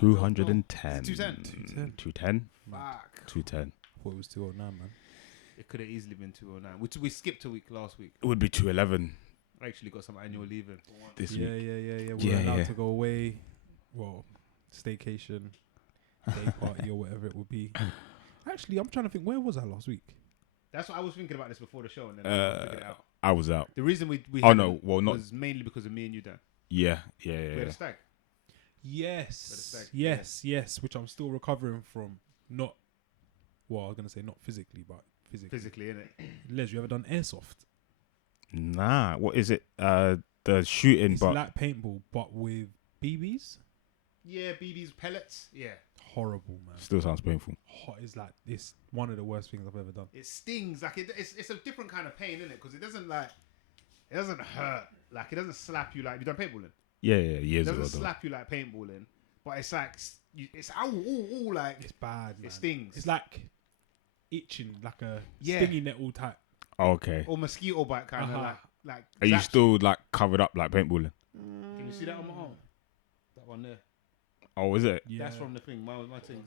210. 210. 210. Fuck. 210. I thought it was 209, man. It could have easily been 209. We skipped a week last week. It would be 211 I actually got some annual leave in. this Yeah. week. We're allowed yeah. to go away. Well, staycation, day party, or whatever it would be. Actually, I'm trying to think. Where was I last week? That's what I was thinking about this before the show, and then I figured it out. I was out. The reason we Oh no, well not. was mainly because of me and you, Dan. Yeah. We had a stag. Yes. Which I'm still recovering from. Not. Well, I was gonna say not physically, but physically. Physically, innit? Les, you ever done airsoft? Nah. What is it? The shooting, It's but like paintball, but with BBs. Yeah, BB's pellets. Yeah. Horrible, man. still sounds painful. It's like it's one of the worst things I've ever done. It stings. Like it's a different kind of pain, isn't it? Because it doesn't hurt. Like it doesn't slap you like you done paintballing. Yeah. It Years ago. doesn't though. slap you like paintballing, but it's like it's all like It's bad, man. it stings. It's like itching, like a Yeah. stingy nettle type. Oh, okay. or mosquito bite kind of Uh-huh. like. Are you zaps. still like covered up like paintballing? Can you see that on my arm? That one there. Oh, is it? Yeah. That's from the thing. My thing.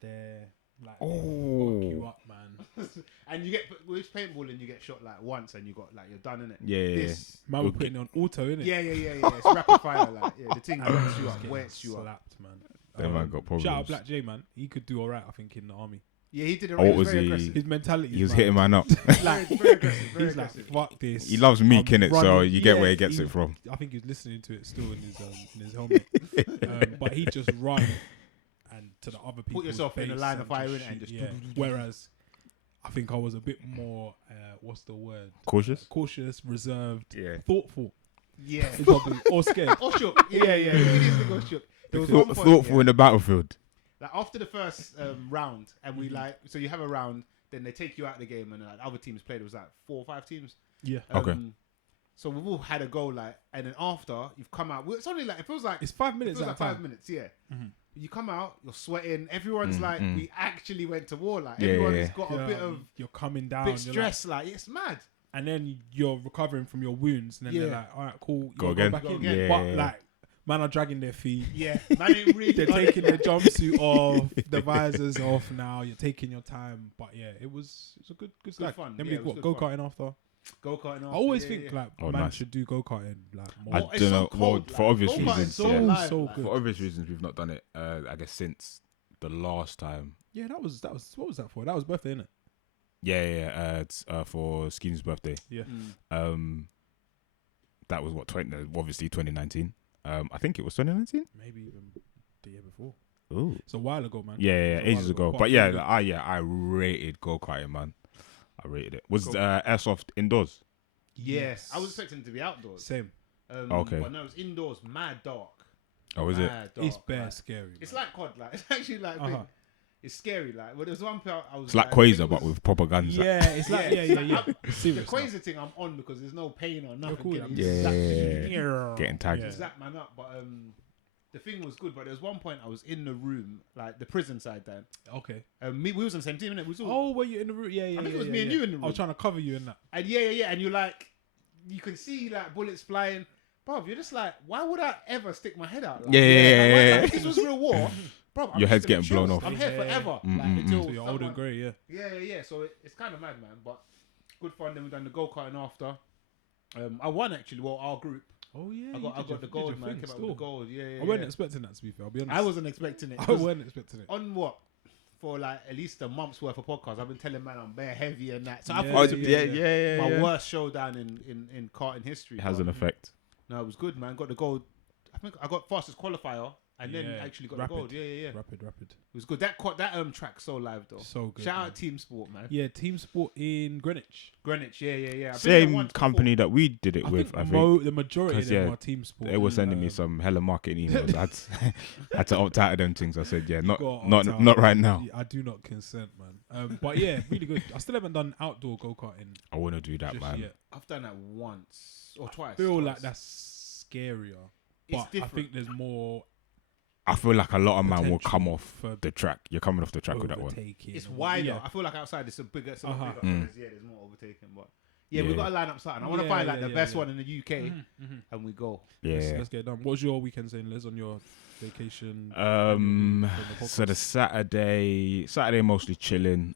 They're like Oh. fuck you up, man. And you get with paintballing, you get shot like once, and you got like you're done, innit? Yeah. This. Man, we're Okay. putting it on auto, innit? Yeah. It's rapid fire, like the thing And wets you just up, getting wets you up. slapped, man. That man got problems. Shout out Black J, man. He could do alright, I think, in the army. Yeah, he did it. Oh, what He was very he? aggressive. His mentality. He was hitting man up. Like, Very aggressive. Very he's like, aggressive. fuck this. He loves Meek, I'm innit? So running. you get where he Yeah, gets it from. I think he's listening to it still in his helmet. But he just run and to the other people. Put yourself in the line of fire and just. Whereas I think I was a bit more, what's the word? Cautious? Cautious, reserved, Yeah. thoughtful, Yeah. probably, or scared. Or shook. Yeah. He needs to go shook. There was one point, Thoughtful in the battlefield. like after the first round, and we so you have a round, then they take you out of the game, and other teams played. It was like 4 or 5 teams. Yeah. Okay. So we've all had a go, like, and then after you've come out, it's only like it feels like It's 5 it minutes feels at like a 5 time. minutes. Yeah. Mhm. You come out, you're sweating. Everyone's like, we actually went to war. Like Yeah, everyone's yeah. got a bit of You're coming down. bit you're stress. Like it's mad. and then you're recovering from your wounds, and then they're Yeah. like, all right, cool. You Go gotta again. back Go in. again. But Yeah. like, man are dragging their feet. Yeah, man, ain't really. They're got taking it. their jumpsuit off, the visors off now. You're taking your time. But yeah, it was a good start. fun. Then Yeah, we it was got good go karting after. Go karting. I always think like Oh, man nice. should do go karting like more. I Well, it's don't so know. Well, cold, for like, obvious go-karting's reasons. so yeah. alive, So like. good. For obvious reasons, we've not done it. I guess since the last time. Yeah, that was what was that for? That was birthday, innit? Yeah. It's for Skeem's birthday. Yeah. That was what obviously 2019. I think it was 2019. Maybe even the year before. Ooh. It's a while ago, man. Yeah, It's a while ages ago. But yeah, yeah, I rated go karting, man. I rated it. Was airsoft indoors? Yes, I was expecting it to be outdoors. Same. Okay. But no, it's indoors, mad dark. Oh, is it? Mad dark, It's bare like- scary. It's man. like COD, like it's actually like Uh-huh. big. It's scary, like. But there was one part I was. It's like I think Quasar, it but was- with proper guns. Yeah, it's like yeah. The Serious. Quasar thing I'm on because there's no pain or nothing. cool, getting yeah. zapped. Yeah. Getting tagged. Yeah. Zap man up, but the thing was good. But there was one point I was in the room, like the prison side. Then Okay. we was on the same team, innit? We was all, Oh, were you in the room? Yeah. I think it was yeah, me and yeah. you in the I was room. trying to cover you in that. and yeah, and you're like, you can see like bullets flying. Bro, you're just like, why would I ever stick my head out? Like, Yeah. Like, if this was real war, bro, I'm Your just head's gonna getting blown chill. off. I'm here Yeah. forever. Like, Mm. until So you're old and someone- grey, yeah. Yeah. So it's kind of mad, man. But good fun. Then we done the go karting after. I won actually. Well, our group. Oh yeah. I got the gold, man. Came out with the gold. Yeah. I wasn't expecting that, to be fair. I'll be honest. I wasn't expecting it. I 'cause wasn't expecting it. on what? For like at least a month's worth of podcasts, I've been telling man I'm bare heavy and that. So I Yeah, thought yeah. my worst showdown in karting history. It has but an effect. No, it was good, man. Got the gold. I think I got fastest qualifier and then Yeah, actually got rapid. the gold. Yeah. It Rapid. was good. That track so live though. So good. Shout man. out Team Sport, man. Yeah, Team Sport in Greenwich. Greenwich, yeah. I've been there Same once company that we did it with. I think the majority of 'Cause, them yeah, are Team Sport. they were sending me some hella marketing emails. I had to opt out of them things. I said, yeah, not right now. I do not consent, man. But yeah, really good. I still haven't done outdoor go karting I want to do that, just man. yet. I've done that once or twice. I feel twice. like that's scarier. It's But I different. think there's more I feel like a lot of man will come potential off for the track. You're coming off the track with that one. overtaking It's and- wider. yeah. I feel like outside it's a bigger. Uh-huh. Yeah, there's more overtaking, but Yeah, we've got to line up something. I want to find like the best one in the UK, Mm-hmm. and we go. Yeah. Let's get it done. What was your weekend saying, Liz, on your vacation? So the Saturday mostly chilling.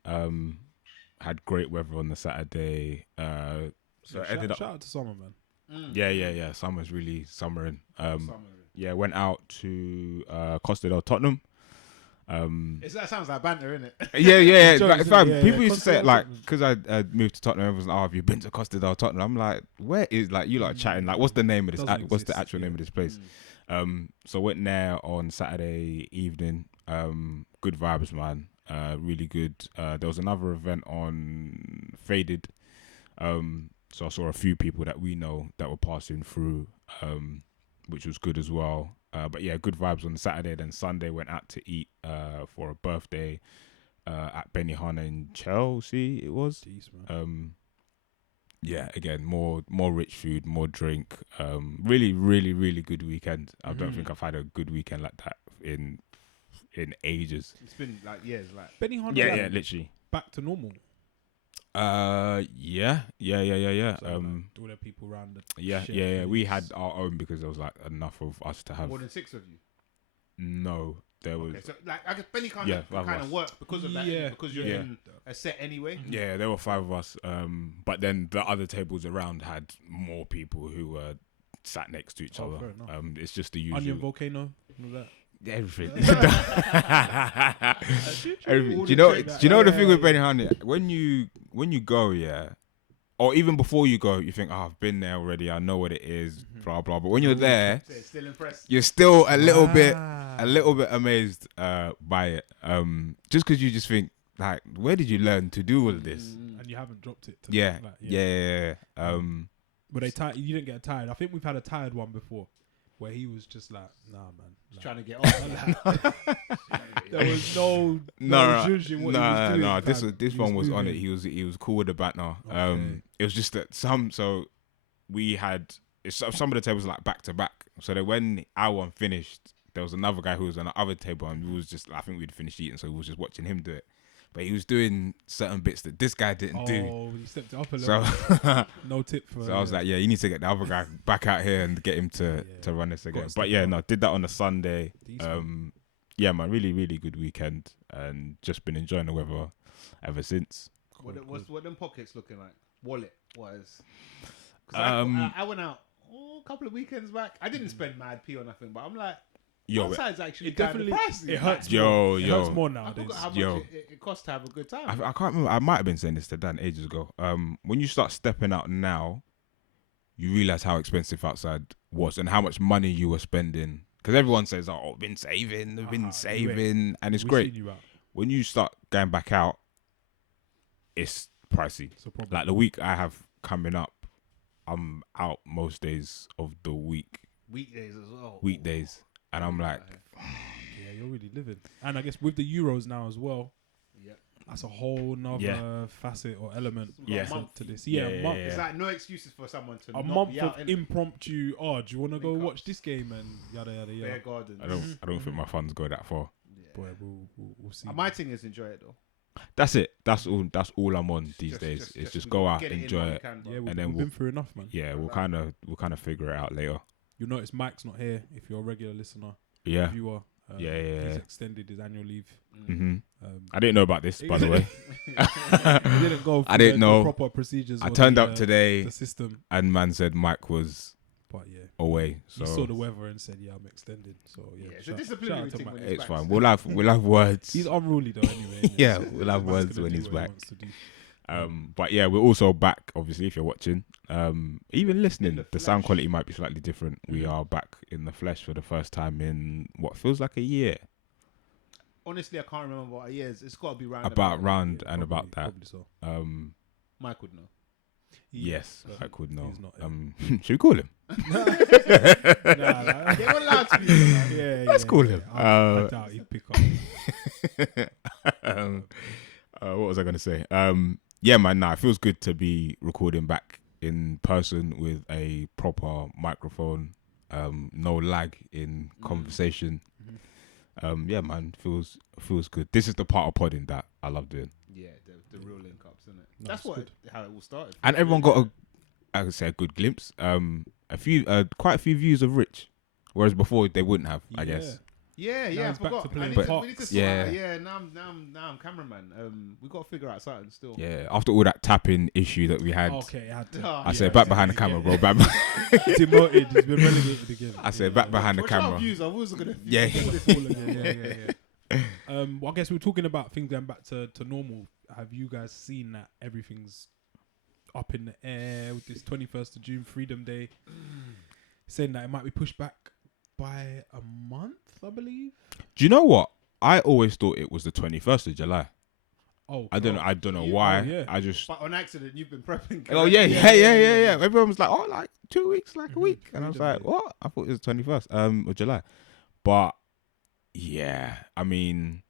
Had great weather on the Saturday. So I ended up. Shout out to summer, man. Yeah. Summer's really summering. Yeah, went out to Costa del Tottenham. That sounds like banter, innit? Yeah. Jokes, Like, fam, yeah, people used to Costa say del it like, Tottenham. because I moved to Tottenham, everyone's like, "Oh, have you been to Costa del Tottenham?" I'm like, "Where is like you like chatting? Like, what's the name of this? Doesn't What's the exist, actual name of this place?" So went there on Saturday evening. Good vibes, man. Really good. There was another event on Faded. So I saw a few people that we know that were passing through, which was good as well. But yeah, good vibes on Saturday. Then Sunday went out to eat for a birthday at Benihana in Chelsea. It was. Jeez, man. Yeah, again, more rich food, more drink. Really, really, really good weekend. I don't think I've had a good weekend like that in ages. It's been like years, like Benihana, Yeah, literally. back to normal. Yeah. So, like, all the people around the Yeah. We had our own because there was like enough of us to have. more than 6 of you. No, there was. Okay, so like I guess Benny Yeah, can 5 of kind us. of work because of that, Yeah. because you're Yeah. in a set anyway. Yeah, there were 5 of us. But then the other tables around had more people who were sat next to each other. Fair enough. It's just the usual. Onion volcano, all that. Everything. Everything. Do you know the thing with Benihana? When you go, yeah, or even before you go, you think, "Oh, I've been there already. I know what it is." Blah blah. But when you're there, So it's still impressed. you're still a little bit amazed by it. Just because you just think, like, where did you learn to do all of this? And you haven't dropped it. Yeah, Like, yeah. But you didn't get tired. I think we've had a tired one before, where he was just like, "Nah, man." Just trying to get off. There was no zhuzh in what he was doing, no. fam. This He one was on it. moving. He was cool with the banter. Okay. It was just that we had some of the tables like back to back. So that when our one finished, there was another guy who was on the other table and we was just, I think we'd finished eating, so we was just watching him do it. But he was doing certain bits that this guy didn't do. Oh, he stepped it up a little. So No tip for. So I was like, yeah, you need to get the other guy back out here and get him to run this again. But yeah, no, did that on a Sunday. Decent. Yeah, man, really, really good weekend and just been enjoying the weather ever since. What them pockets looking like? Wallet wise. I went out a couple of weekends back. I didn't spend mad p or nothing, but I'm like, Yo, outside's actually it kind of definitely pricey. it hurts. Yo, It yo. hurts more I nowadays. forgot how Yo. much it costs to have a good time. I can't remember. I might have been saying this to Dan ages ago. When you start stepping out now, you realize how expensive outside was and how much money you were spending. Because everyone says, "Oh, I've been saving, and it's We've great." seen you out. When you start going back out, it's pricey. It's a problem. Like the week I have coming up, I'm out most days of the week, Weekdays as well. weekdays, and I'm like, Yeah, you're really living. And I guess with the Euros now as well, Yep. that's a whole nother facet or element We've got a Yeah. month. to this. Yeah, Yeah, a month. yeah, It's like no excuses for someone to A not month be of out in impromptu. Oh, do you want to go Link watch ups. this game and yada yada Bear yada? Gardens. I don't think my funds go that far. Yeah. Boy, we'll see. My thing is enjoy it though. That's it. That's all I'm on these days. It's just go out, get it in enjoy while you it. can, bro. Yeah, and we've then been through enough, man. Yeah, we'll kind of figure it out later. You'll notice Mike's not here if you're a regular listener, Yeah. viewer. Yeah. He's extended his annual leave. Mm-hmm. Um, I didn't know about this, by the way. he didn't go. I through didn't the know. proper procedures. I or turned the, up today, The system, and man said Mike was but yeah, away. So he saw the weather and said, "Yeah, I'm extended." So yeah, Yeah, it's a shout disciplinary out to thing Mike. when he's it's back. fine. We'll have words. He's unruly though, anyway. innit? Yeah, So we'll have Mike's words gonna when do he's what he back. wants to do. But yeah, we're also back. Obviously, if you're watching, even listening, the the sound flesh. quality might be slightly different. We are back in the flesh for the first time in what feels like a year. Honestly, I can't remember what years. It's got to be round About about. round Yeah, and probably- about that. Probably so. Mike would know. Yes, but I could know. he's not, Should we call him? Nah, They were allowed to be. yeah, Let's call him. I doubt he'd pick up. What was I gonna say? Yeah, man. Nah, it feels good to be recording back in person with a proper microphone. No lag in conversation. Yeah, man. Feels good. This is the part of podding that I love doing. Yeah, the real link ups, isn't it? No, That's it's how it all started. And everyone got I would say a good glimpse. Quite a few views of Rich, whereas before they wouldn't have. I guess. Yeah, Now I he's back forgot. to playing we need to parks. sort Yeah. out. Yeah, now I'm cameraman. We got to figure out something still. Yeah, after all that tapping issue that we had, Okay, I had to. Oh, I said back behind the camera, bro. Back. Demoted. He's been relegated again. I said back behind the Watch our camera. views. I was gonna. Yeah. All this all again. Yeah. Well, I guess we're talking about things going back to normal. Have you guys seen that everything's up in the air with this 21st of June Freedom Day? Saying that it might be pushed back by a month, I believe. Do you know what? I always thought it was the 21st of July. Oh, I don't know why. yeah. I just. But on accident, you've been prepping. Oh yeah. Everyone was like, "Oh, like 2 weeks, like a week," and I was Freedom like, Day. "What?" I thought it was 21st of July. But yeah, I mean,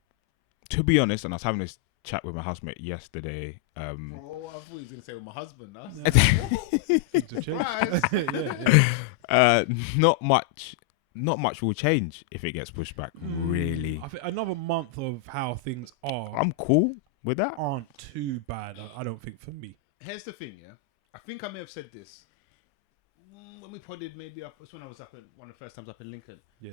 to be honest, and I was having this chat with my housemate yesterday. Oh, I thought he was gonna say with my husband. I was like, surprise. Not much will change if it gets pushed back. Really, I think another month of how things are I'm cool with that. aren't too bad. I don't think for me. Here's the thing, yeah. I think I may have said this when we podded. Maybe it's when I was one of the first times up in Lincoln. Yeah.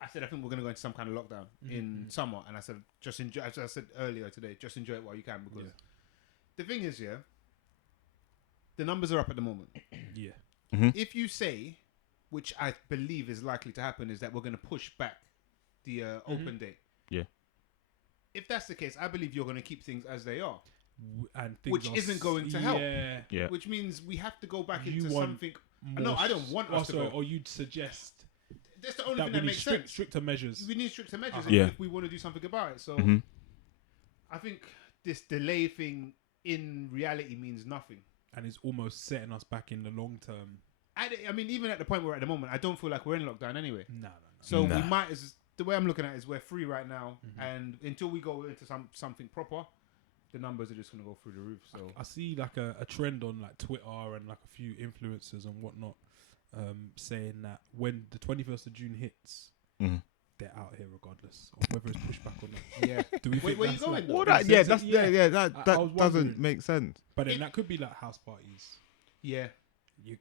I said I think we're gonna go into some kind of lockdown in summer, and I said just enjoy. As I said earlier today, just enjoy it while you can, because the thing is, yeah, the numbers are up at the moment. Yeah. If you say, which I believe is likely to happen, is that we're gonna push back the open date. Yeah. If that's the case, I believe you're gonna keep things as they are, And things which are isn't going to help. Yeah. Which means we have to go back You into want something. No, I don't want us to go. Or you'd suggest That's the only that thing we that need makes sense. stricter measures. We need stricter measures Yeah. if we want to do something about it. So I think this delay thing in reality means nothing. And it's almost setting us back in the long term. I mean, even at the point we're at the moment, I don't feel like we're in lockdown anyway. No. So Nah. we might, the way I'm looking at it is we're free right now, and until we go into something proper, the numbers are just going to go through the roof. So I see like a trend on like Twitter and like a few influencers and whatnot saying that when the 21st of June hits, they're out here regardless of whether it's pushed back or not. yeah. Do we Wait, think where you that's going like, though? Well, makes sense? that I was doesn't wondering. make sense. But then If- that could be like house parties. Yeah. You,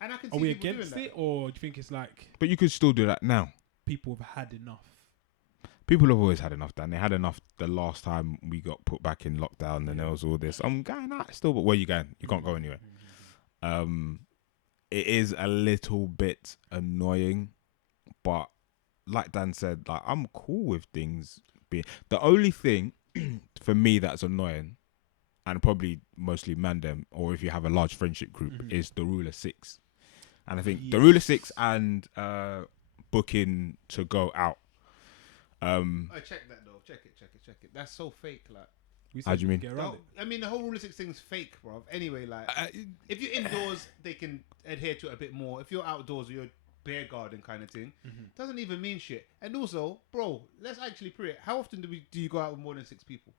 And I can see are we people against doing it, or do you think it's like But you could still do that now. people have had enough? People have always had enough, Dan. They had enough the last time we got put back in lockdown, and there was all this. I'm going out still, but where you going? You can't go anywhere. It is a little bit annoying, but like Dan said, like I'm cool with things being. The only thing for me that's annoying, and probably mostly Mandem, or if you have a large friendship group, is the rule of six. And I think the rule of six and booking to go out. that. Check that though. Check it. That's so fake. Like, How do you mean? Get around it. I mean, the whole rule of six thing's fake, bro. Anyway, like, if you're indoors, they can adhere to it a bit more. If you're outdoors or you're bear garden kind of thing, doesn't even mean shit. And also, bro, let's actually put it. How often do you go out with more than 6 people?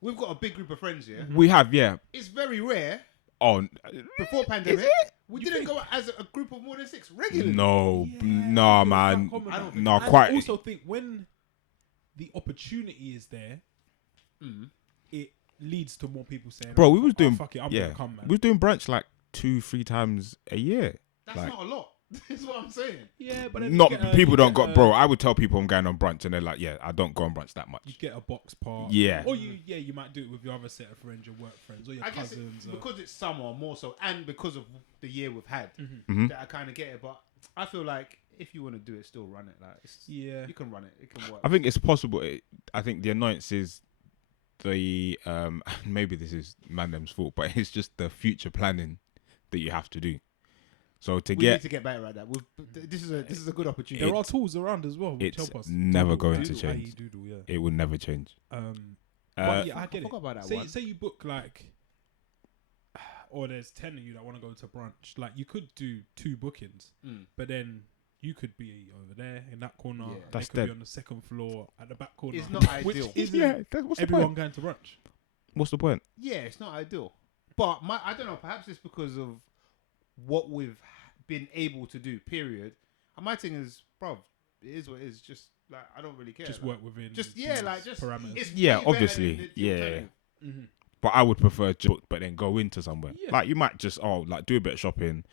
We've got a big group of friends here. We have, yeah. It's very rare. Oh, Before pandemic, it? we didn't go out as a group of more than 6 regularly. no, Yeah, no, it's man. that common. I don't think- No, And quite. I also think when the opportunity is there, it leads to more people saying, Bro, "Oh, we was doing, fuck it, I'm yeah, gonna come, man." we was doing brunch like 2-3 times a year. That's Like- not a lot. That's what I'm saying. Yeah, but then Not you get people you don't get go, bro. I would tell people I'm going on brunch, and they're like, "Yeah, I don't go on brunch that You much." get a box part, Yeah. or you might do it with your other set of friends, your work friends, or your I guess cousins. because it's summer more so, and because of the year we've had, Mhm. that I kind of get it. But I feel like if you want to do it, still run it. Like, Yeah. you can run it. It can work. I think it's possible. I think the annoyance is the maybe this is Mandem's fault, but it's just the future planning that you have to do. So we need to get better at that. This is a good opportunity. there are tools around as well which it's help us. never going Doodle, to change. Doodle, yeah. It will never change. But yeah, I get it. forgot about that say, one. say you book like, or there's 10 of you that want to go to brunch. Like you could do 2 bookings, but then you could be over there in that corner. Yeah. And That's they could be dead. on the second floor at the back corner. It's not Which ideal. isn't what's the everyone point? going to brunch. What's the point? Yeah, it's not ideal. But I don't know. Perhaps it's because of what we've been able to do. Period. And my thing is, bro, it is what it is. Just Like I don't really care. Just like, work within. just these just parameters. It's Yeah, way better obviously, than the yeah. alternative. Mm-hmm. But I would prefer to book, but then go into somewhere. Yeah. Like you might just like do a bit of shopping,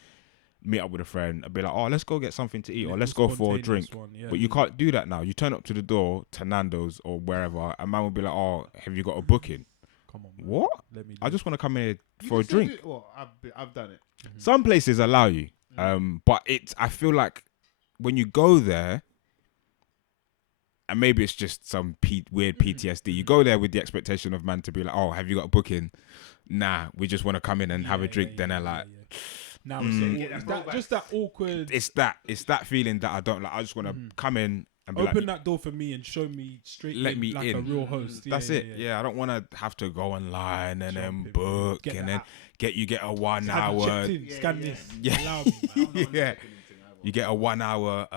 meet up with a friend, and be like, oh, let's go get something to eat, or let's go for a drink. But you can't do that now. You turn up to the door to Nando's or wherever, and man will be like, oh, have you got a booking? Come on, man. What? Let me. I just want to come here You for a can still drink. do- well, I've done it. Some places allow you, but I feel like when you go there, and maybe it's just some weird PTSD. You go there with the expectation of man to be like, oh, have you got a booking? Nah, we just want to come in and have a drink. Then they're like, now Get that that throwback. just that awkward. it's that feeling that I don't like. I just want to come in and be Open like, that door for me and show me straight. Let me like in. a real host. that's it. Yeah, I don't want to have to go online and then Shopping, book get and the then app. you get a 1 Have hour. it checked in, Yeah, scan yeah. this. Yeah. Allow me. I don't know Yeah. anything either. You get a 1 hour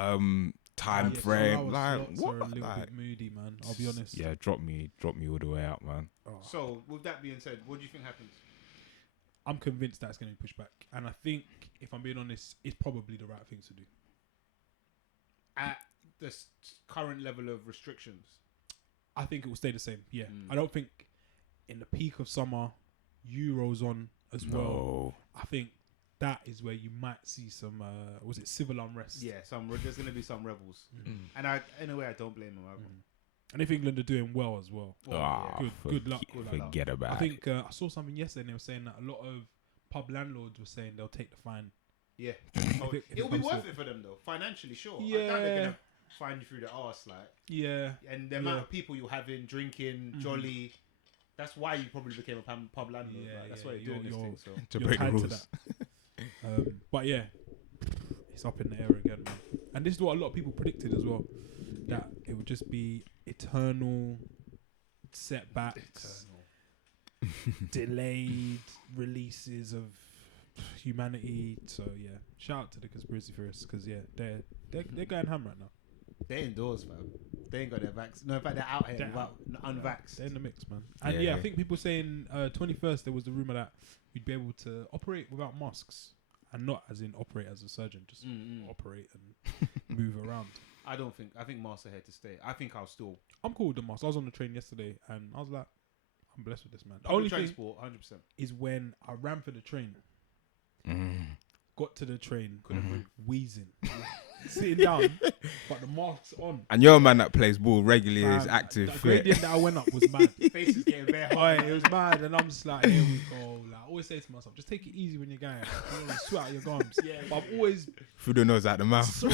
time Yeah, frame. 2 hour Like slots what? are a little Like, bit moody, man. I'll be honest. yeah, drop me all the way out, man. Oh. So with that being said, what do you think happens? I'm convinced that's going to be pushed back, and I think, if I'm being honest, it's probably the right thing to do. At the current level of restrictions. I think it will stay the same. Yeah, Mm. I don't think in the peak of summer, Euros on as well. No. I think that is where you might see some. Was it civil unrest? Yeah, there's going to be some rebels. Mm. And in a way, I don't blame them either. And if England are doing well as well, Well, Ah, good luck. Forget about I it. think I saw something yesterday and they were saying that a lot of pub landlords were saying they'll take the fine. Yeah. If it It'll be comes to worth it for them, though. Financially, sure. I doubt Yeah. they're going to find you through the arse, like. Yeah. And the amount of people you're having, drinking, jolly. That's why you probably became a pub landlord. Yeah, like, that's yeah, why you're doing this you're- thing. So. To You're break the tied to rules. that. But yeah, it's up in the air again, man. And this is what a lot of people predicted as well, that it would just be eternal setbacks, delayed releases of humanity. So yeah, shout out to the conspiracy theorists because yeah, they're going ham right now. They're indoors, fam. They ain't got their vax. No, in fact, they're out here They're without unvaxxed. They're in the mix, man. And Yeah, yeah, I yeah. think people saying 21st there was the rumor that you'd be able to operate without masks, and not as in operate as a surgeon, just operate and move around. I think masks are here to stay. I think I'll still. I'm cool with the mask. I was on the train yesterday and I was like, I'm blessed with this, man. The Public only thing transport, 100%. is when I ran for the train, Mm. got to the train, Couldn't breathe. wheezing, sitting down, but the mask's on. And you're a man that plays ball regularly, is Fam, active, The fit. gradient that I went up was mad. Face is getting bare Oi, hot. it was mad, and I'm just like, here we go. Like, I always say to myself, just take it easy when you're going. You don't want to sweat out your gums. Yeah, but I'm always Through the nose out the mouth. so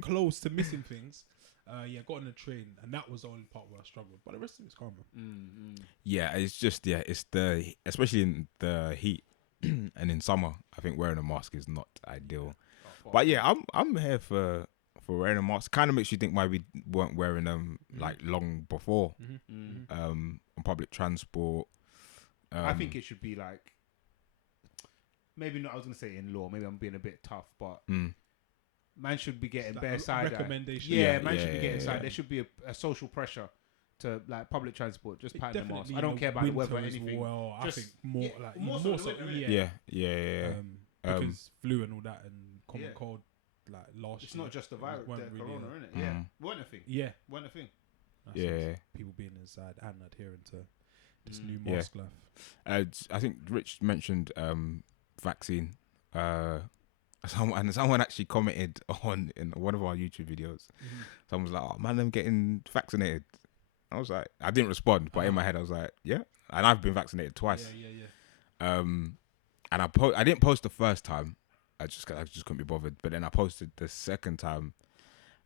close to missing things. Got on the train, and that was the only part where I struggled. But the rest of it's calm, man. Yeah, it's just it's especially in the heat and in summer. I think wearing a mask is not ideal. But yeah, I'm here for wearing a mask. Kind of makes you think why we weren't wearing them like long before on public transport. I think it should be like. Maybe not. I was gonna say in law. Maybe I'm being a bit tough, but man should be getting Like bare a side eye. recommendation. Yeah, Yeah, man yeah, should be yeah, getting yeah. side. There should be a social pressure to like public transport. Just pattern the mask. Definitely I don't in care about the weather or winter as anything. Well, I Just- think more yeah, like more more so so, in the winter, yeah. yeah. Because flu and all that and common Yeah. cold like last It's year. not just the virus, the weren't really corona, a- isn't it? Yeah, weren't a thing. Yeah, Weren't a thing. that's Yeah. it. People being inside and adhering to this new Yeah. mask life. I think Rich mentioned vaccine. Someone actually commented in one of our YouTube videos. Someone was like, "Oh man, I'm getting vaccinated." I was like, I didn't respond, but in my head I was like, "Yeah," and I've been vaccinated twice. Yeah. And I didn't post the first time. I just couldn't be bothered. But then I posted the second time,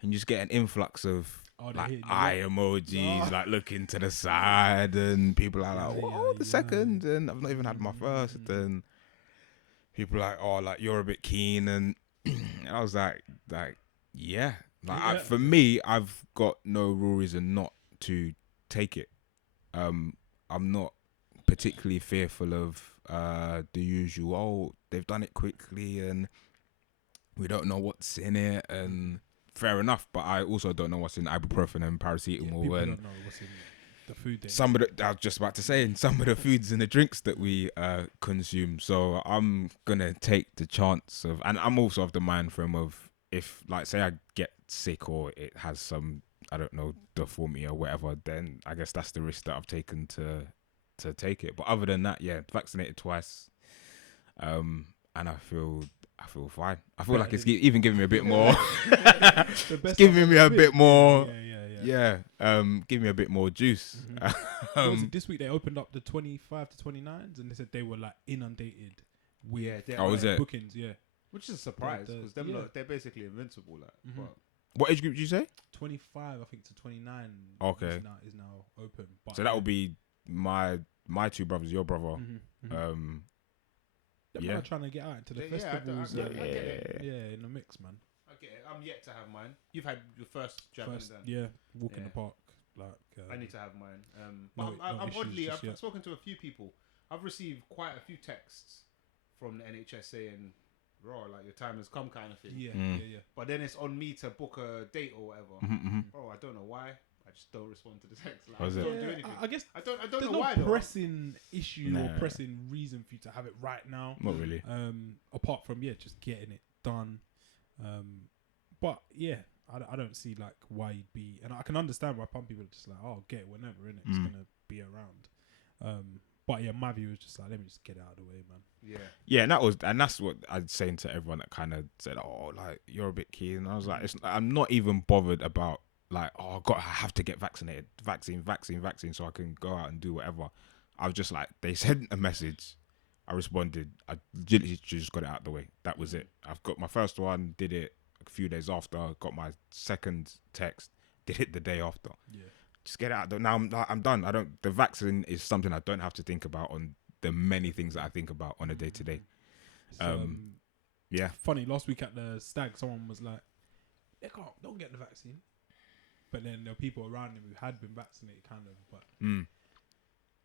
and you just get an influx of Oh, they like hitting you eye up. emojis, Oh. like looking to the side, and people are like, Yeah, "Whoa, the yeah. second?" And I've not even had my first. And people are like, "Oh, like you're a bit keen," and I was like, yeah. Like Yeah. for me, I've got no real reason not to take it. I'm not particularly fearful of the usual. Oh, they've done it quickly, and we don't know what's in it, and fair enough. But I also don't know what's in ibuprofen and paracetamol, People and don't know what's in the food. They some of the, I was just about to say, and some of the foods and the drinks that we consume. So I'm gonna take the chance of, and I'm also of the mind frame of, if like say I get sick or it has some I don't know, deformity or whatever, then I guess that's the risk that I've taken to take it. But other than that, yeah, vaccinated twice, and I feel fine. I feel like it's even giving me a bit more. It's giving me a bit more. Yeah, give me a bit more juice. What was it, this week they opened up the 25 to 29s and they said they were like inundated with is it? bookings. Yeah, Which is a surprise because them lot, they're basically invincible. Like, but What age group did you say? 25, I think, to 29. Okay. Is now open. But So that would be my two brothers, your brother. They're trying to get out into the festivals. I get it. Yeah, in the mix, man. I get it. I'm yet to have mine. You've had your first jab and done. Yeah, walk in the park. Like I need to have mine. no I'm issues oddly, just I've yet. spoken to a few people. I've received quite a few texts from the NHS saying, "Bro, like your time has come," kind of thing. Yeah. But then it's on me to book a date or whatever. Bro, I don't know why. I just don't respond to the text. Like, I don't do anything. I guess I don't there's know no why. Though. pressing issue or pressing reason for you to have it right now. Not really. Apart from just getting it done. But yeah, I don't see like why you'd be, and I can understand why some people are just like, oh, get it whenever, innit? It's gonna be around. But yeah, my view is just like, let me just get it out of the way, man. Yeah, and that's what I'd saying to everyone that kind of said, oh, like you're a bit keen. And I was like, I'm not even bothered about like, oh, I have to get vaccinated, vaccine, so I can go out and do whatever. I was just like, they sent a message, I responded, I literally just got it out of the way. That was it. I've got my first one, did it a few days after, got my second text, did it the day after. Yeah. Just get it out. Now I'm done. The vaccine is something I don't have to think about on the many things that I think about on a day to day. Yeah. Funny, last week at the stag, someone was like, don't get the vaccine. But then there were people around him who had been vaccinated, kind of, but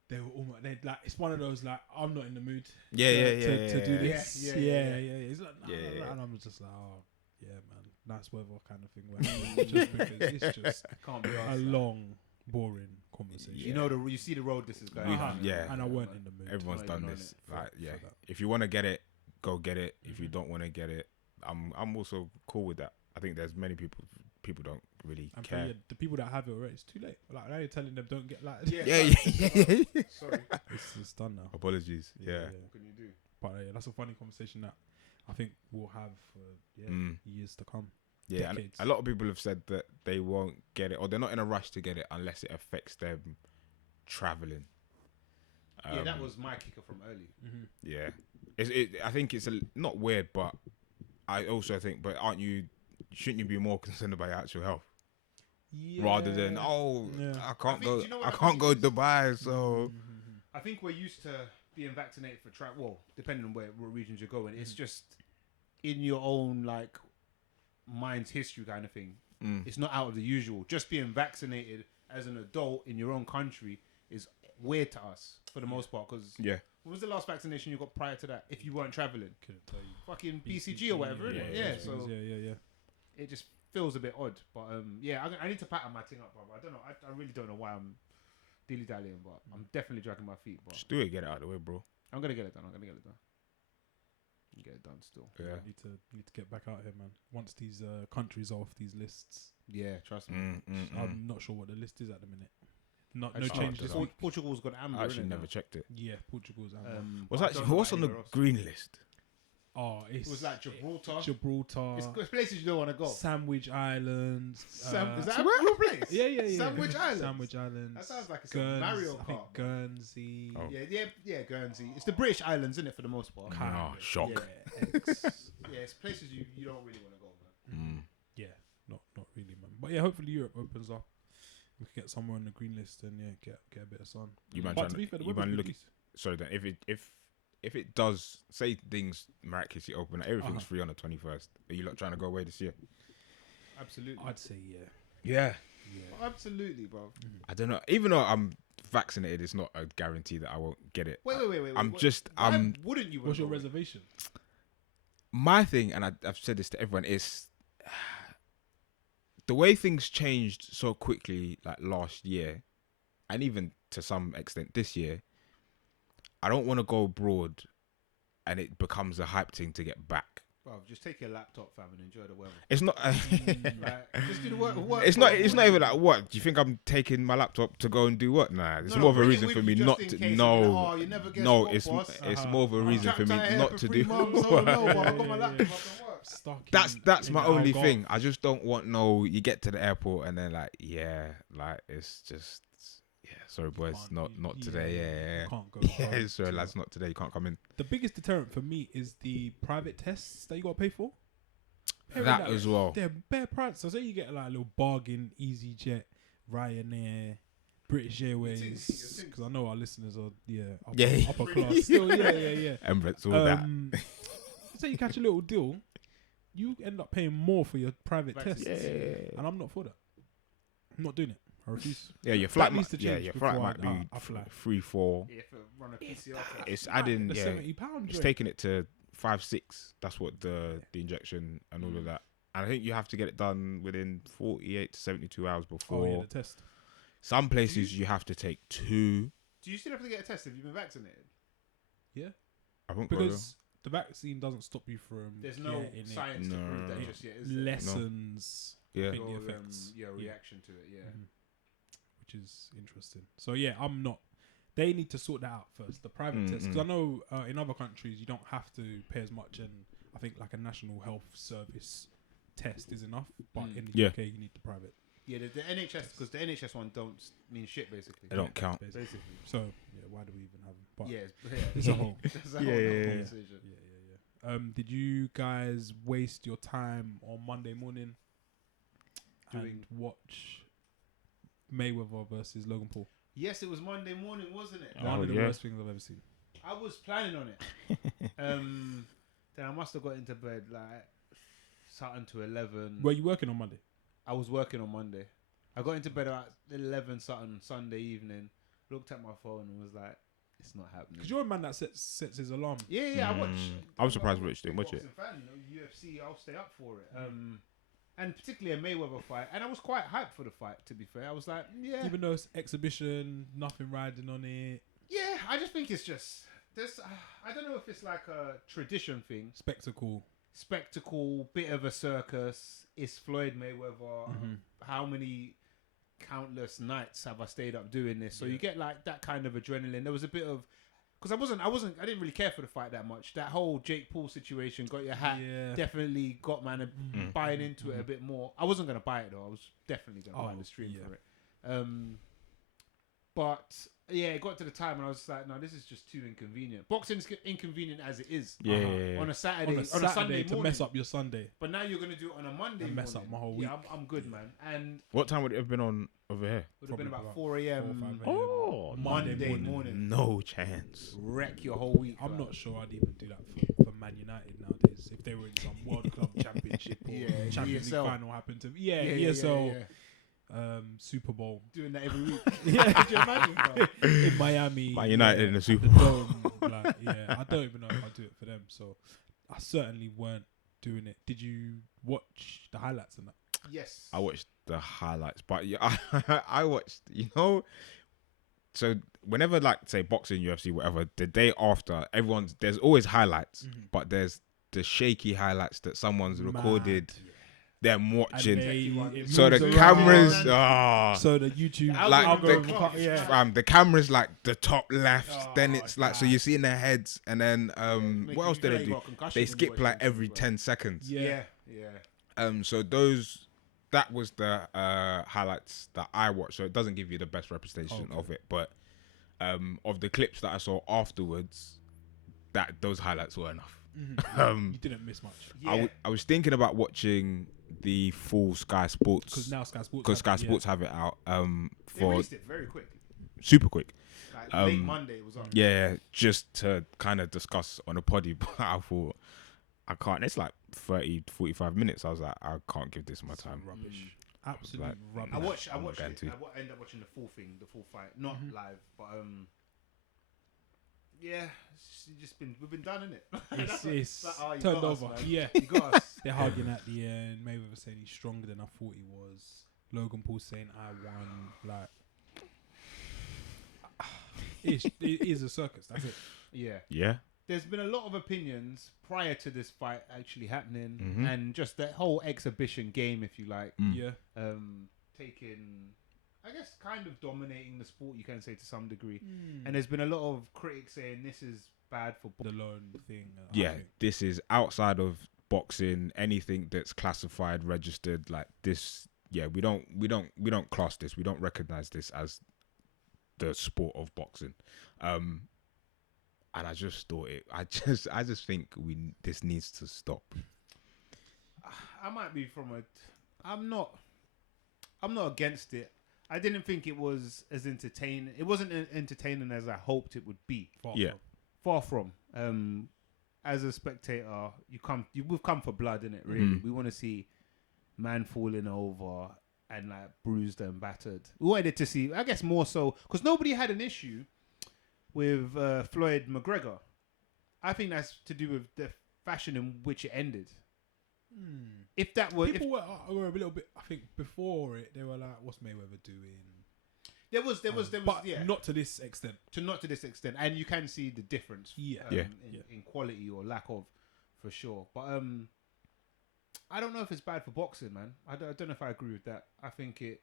they were almost, like, it's one of those, like, I'm not in the mood to do this. Yeah. He's like, nah. And I'm just like, oh, yeah, man, nice weather kind of thing. Just because it's just Can't be a long, boring conversation. You know, you see the road this is going. And I weren't in the mood. Everyone's done this. Like, if you want to get it, go get it. If you don't want to get it, I'm also cool with that. I think there's many people don't really care. For the people that have it already, it's too late. Like now you're telling them don't get like. Yeah. Sorry, it's done now. Apologies. Yeah. What can you do? But that's a funny conversation that I think we'll have for years to come. Yeah, and a lot of people have said that they won't get it, or they're not in a rush to get it unless it affects them traveling. That was my kicker from early. Yeah, I think it's not weird, but I also think, but shouldn't you be more concerned about your actual health rather than I can't go to Dubai, so I think we're used to being vaccinated for travel. Well, depending on what regions you're going, it's just in your own like mind's history kind of thing. It's not out of the usual. Just being vaccinated as an adult in your own country is weird to us for the most part. Because what was the last vaccination you got prior to that? If you weren't traveling, couldn't tell you. Fucking BCG or whatever, isn't it? So it just feels a bit odd. But I need to pattern my thing up, brother. I don't know. I really don't know why I'm dilly dallying, but I'm definitely dragging my feet. But just do it, get it out of the way, bro. I'm gonna get it done. Get it done still. Yeah, need to get back out here, man. Once these countries are off these lists. Yeah, trust me. I'm not sure what the list is at the minute. No changes. Portugal's got amber. I actually never checked it. Yeah, Portugal's amber. What's on the green list? Oh, it was like Gibraltar. It's places you don't want to go. Sandwich Islands. Is that a real place? Yeah. Sandwich Islands. Sandwich Islands. That sounds like it's a Mario Kart. I think Guernsey. Oh. Yeah, Guernsey. It's the British islands, isn't it, for the most part? Oh, shock. Yeah, it's places you don't really want to go, man. Yeah, not really, man. But yeah, hopefully Europe opens up. We can get somewhere on the green list and get a bit of sun. Sorry, then if it does, say things miraculously open, everything's free on the 21st. Are you lot trying to go away this year? Absolutely. I'd say yeah. Absolutely, bro. I don't know. Even though I'm vaccinated, it's not a guarantee that I won't get it. Wait. Wouldn't you? What's your reservation? My thing, and I've said this to everyone, is the way things changed so quickly, like last year, and even to some extent this year. I don't want to go abroad and it becomes a hype thing to get back. Bro, just take your laptop, fam, and enjoy the weather. It's not. Like, just do the work. It's not. It's not even like what. Do you think I'm taking my laptop to go and do what? Nah, it's more of a bring it reason with for you me just not in to. case. No, Oh, you never guess no. what, boss. It's more of a reason for me Trapped out not here to for do. 3 months. Oh no, but I got my laptop. I can work. Stuck That's in my the only Algarve. thing. I just don't want you get to the airport and then like it's just sorry boys, Can't- not today. Yeah. You can't go. Yeah, home sorry to lads, it. not today. You can't come in. The biggest deterrent for me is the private tests that you got to pay for. That as well. They're bare price. So say you get like a little bargain, EasyJet, Ryanair, British Airways, think- because I know our listeners are Yeah. upper class still. Yeah. Emirates, all that. Say you catch a little deal, you end up paying more for your private tests, Yeah. and I'm not for that. I'm not doing it. I refuse. Yeah, your flight needs to might. Yeah, change your flight before might be I fly. 3-4. Yeah, for run a PCR test. It's adding. The Yeah, £70. it's taking it to 5-6. That's what the injection and all of that. And I think you have to get it done within 48 to 72 hours before. Oh yeah, the test. Some places you have to take 2. Do you still have to get a test if you've been vaccinated? I think Because the vaccine doesn't stop you from There's no getting it. science to prove that It just yet, is there? lessens Yeah. I think the Your, effects. reaction to it, yeah. Mhm. Which is interesting. So yeah, I'm not. They need to sort that out first. The private test, because I know in other countries you don't have to pay as much, and I think like a national health service test is enough. But in the Yeah. UK, you need the private. Yeah, the NHS, because the NHS one don't mean shit, basically. They don't count. Basically. Basically. So yeah, why do we even have them? But Yeah, it's a whole. It's a whole Yeah, other yeah, yeah. conversation. Yeah. Did you guys waste your time on Monday morning and Doing- watch Mayweather versus Logan Paul? Yes, it was Monday morning, wasn't it? Oh, One of the yeah. worst things I've ever seen. I was planning on it. Then I must have got into bed like something to 11. Were you working on Monday? I was working on Monday. I got into bed about 11 something Sunday evening. Looked at my phone and was like, "It's not happening." Because you're a man that sets his alarm. Yeah, I watch. I was surprised Rich didn't watch Boxing it. Fan, UFC, I'll stay up for it. And particularly a Mayweather fight, and I was quite hyped for the fight. To be fair, I was like, yeah, Even though it's exhibition, nothing riding on it, yeah. I just think it's just there's. I don't know if it's like a tradition thing, spectacle, bit of a circus. It's Floyd Mayweather. How many countless nights have I stayed up doing this? So you get like that kind of adrenaline. There was a bit of because I didn't really care for the fight that much. That whole Jake Paul situation got your hat. Yeah. Definitely got man buying into it a bit more. I wasn't gonna buy it though. I was definitely gonna buy the stream for it. But yeah, it got to the time and I was like, no, this is just too inconvenient. Boxing's inconvenient as it is. Yeah. On a Saturday, on a Sunday to morning. mess up your Sunday. But now you're gonna do it on a Monday And mess morning. up my whole Yeah, week. I'm good, man. And What time would it have been on over here? would have been Probably about about 4 a.m. 4 or 5 a.m. Oh, Monday morning. No chance. Wreck your whole week. I'm like. not sure I'd even do that for Man United nowadays. If they were in some World Club Championship or Yeah, Champions League ESL. final happened to ESL, Super Bowl Doing that every week. yeah, do you imagine, bro? In Miami, Man United in the Super the Bowl. Dome, like, yeah, I don't even know if I'd do it for them. So I certainly weren't doing it. Did you watch the highlights and that? Yes. I watched the highlights, but yeah, I watched. So whenever like say boxing, UFC, whatever, the day after, there's always highlights, but there's the shaky highlights that someone's recorded. Mad. Them watching. It So the moves cameras, around. So the YouTube like algorithm, the, the camera's like the top left, then it's like so you see in their heads, and then what else do they do? They skip like every 10 seconds. Yeah. So that was the highlights that I watched. So it doesn't give you the best representation of it, but of the clips that I saw afterwards, those highlights were enough. you didn't miss much. Yeah. I was thinking about watching the full Sky Sports Because now Sky Sports have it out They for released it very quick. super quick. Like late Monday it was on. Yeah, just to kind of discuss on a poddy, but I thought I can't. It's like 30, 45 minutes. I was like, I can't give this my time. Rubbish. Absolute like, rubbish. I watched I'm not it. going to. I ended up watching the full thing, the full fight, not live, but yeah, we've been done in it. It's you turned got us, over. man. Yeah. You got us. They're hugging at the end. Mayweather saying he's stronger than I thought he was. Logan Paul saying I won. Like, it is a circus. That's it. Yeah. Yeah, there's been a lot of opinions prior to this fight actually happening, Mhm. and just that whole exhibition game, if you like, Yeah. taking, I guess, kind of dominating the sport, you can say to some degree. And there's been a lot of critics saying this is bad for The loan thing. I Yeah, think. this is outside of boxing. Anything that's classified, registered, like this. Yeah, we don't class this. We don't recognize this as the sport of boxing. And I just thought it. I just think this needs to stop. I might be from a. I'm not against it. I didn't think it was as entertaining. It wasn't entertaining as I hoped it would be. Yeah. Far from. As a spectator, we've come for blood, innit? Really, we want to see man falling over and like bruised and battered. We wanted to see, I guess, more so because nobody had an issue with Floyd McGregor. I think that's to do with the fashion in which it ended. If that were, People were a little bit. I think before it, they were like, "What's Mayweather doing?" there was, but yeah, not to this extent. not to this extent, and you can see the difference, Yeah. in quality or lack of, for sure. But I don't know if it's bad for boxing, man. I don't know if I agree with that. I think it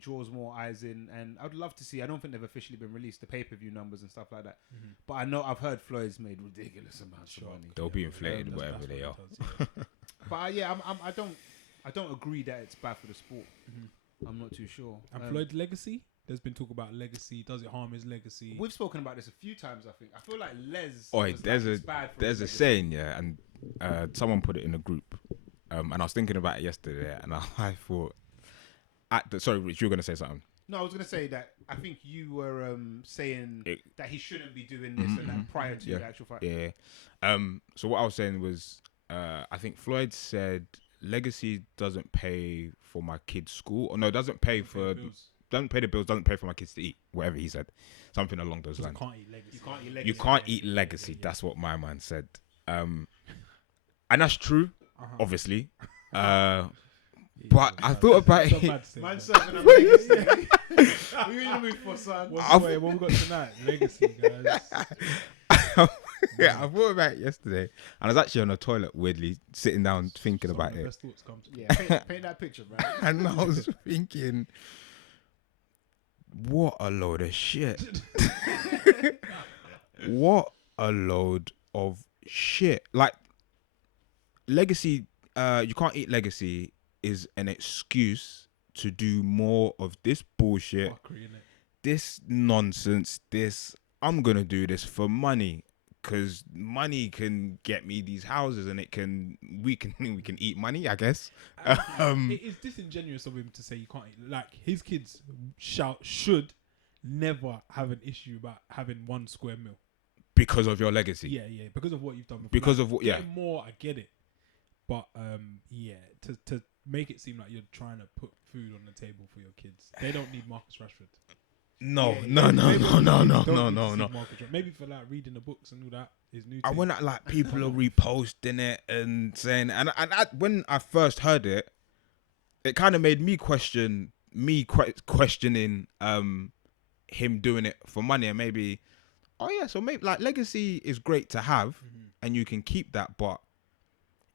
draws more eyes in, and I'd love to see. I don't think they've officially been released, the pay-per-view numbers and stuff like that. But I know I've heard Floyd's made ridiculous amounts of money. They'll be inflated, That's whatever they are. what it does, But yeah, I don't agree that it's bad for the sport. I'm not too sure. And Floyd's legacy. There's been talk about legacy. Does it harm his legacy? We've spoken about this a few times. I think I feel like Les. Oi, was there's like, it's bad for there's his a legacy. saying, yeah, and someone put it in a group, and I was thinking about it yesterday, and I thought, sorry, Rich, you were gonna say something. No, I was gonna say that I think you were saying that he shouldn't be doing this and that prior to the actual fight. Yeah. So what I was saying was, I think Floyd said legacy doesn't pay for my kids' school, or no, doesn't pay the bills, doesn't pay for my kids to eat, whatever he said, something along those lines. Can't eat legacy. You can't eat legacy. You can't eat legacy. That's what my man said. And that's true, obviously. But I thought about it. Man serving a legacy. What are you in the mood for, son? What we got tonight? Legacy, guys. Yeah, I thought about it yesterday, and I was actually on the toilet, weirdly sitting down thinking Some about of the it. best thoughts come to me. Yeah, paint that picture, bro. And I was thinking, what a load of shit. What a load of shit. Like, legacy, you can't eat legacy is an excuse to do more of this bullshit, Fuckery, innit? this nonsense, this, I'm going to do this for money. Because money can get me these houses, and we can eat money, I guess. It is disingenuous of him to say you can't eat. Like, his kids should never have an issue about having one square meal. Because of your legacy. Yeah, because of what you've done before. Because like, of what, yeah. getting more, I get it. But yeah, to make it seem like you're trying to put food on the table for your kids, they don't need Marcus Rashford. No. Maybe for like reading the books and all that is new. I went at like people are reposting it and saying, and when I first heard it, it kind of made me questioning him doing it for money, and maybe, oh yeah, so maybe like legacy is great to have, and you can keep that, but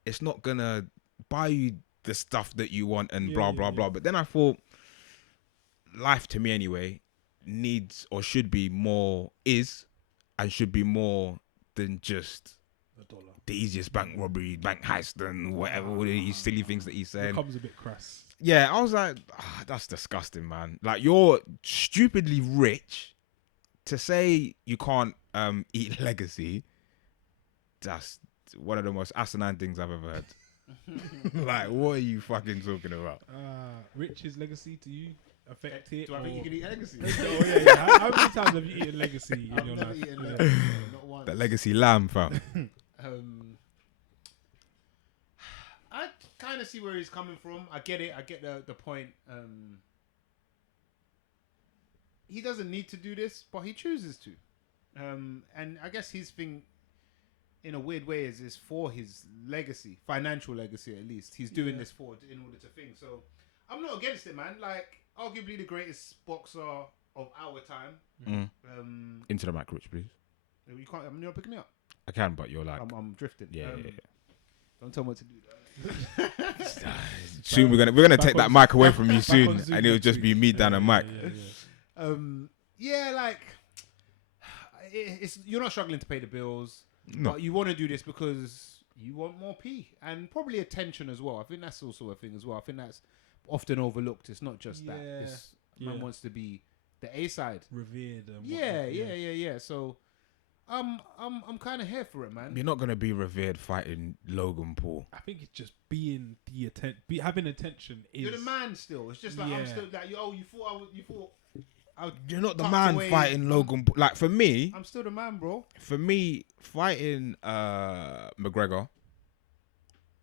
it's not gonna buy you the stuff that you want and blah blah blah. But then I thought, life to me anyway needs or should be more and should be more than just the easiest bank robbery, bank heist, and whatever all these silly things that he's saying. It becomes a bit crass. Yeah, I was like, that's disgusting, man. Like, you're stupidly rich to say you can't eat legacy. That's one of the most asinine things I've ever heard. Like, what are you fucking talking about? Rich's legacy to you affect it? Do I think you can eat legacy? Oh yeah. How many times have you eaten legacy in I've your never life? eaten legacy, not once. That legacy lamb, fam. I kind of see where he's coming from. I get it. I get the point. He doesn't need to do this, but he chooses to. And I guess his thing, in a weird way, is for his legacy, financial legacy at least. He's doing this in order to think. So I'm not against it, man. Like, arguably the greatest boxer of our time. Into the mic, Rich, please. You can't. I'm not picking me up. I can, but you're like, I'm drifting. yeah. Don't tell me what to do. Soon we're gonna back take on that mic away back- from you back soon, on Zoom and it'll next just week. be me down a mic. Yeah, like it's you're not struggling to pay the bills, No, but you want to do this because you want more and probably attention as well. I think that's also a thing as well. I think that's often overlooked. It's not just that. Yeah. It's, man Yeah. wants to be the A side. Revered. And Yeah, whatnot, yeah. So I'm kind of here for it, man. you're not gonna be revered fighting Logan Paul. I think it's just being having attention is. You're the man still. It's just like I'm Yeah. still like you thought I would You're not the tucked man away. fighting Logan Paul. Like for me, I'm still the man, bro. fighting McGregor.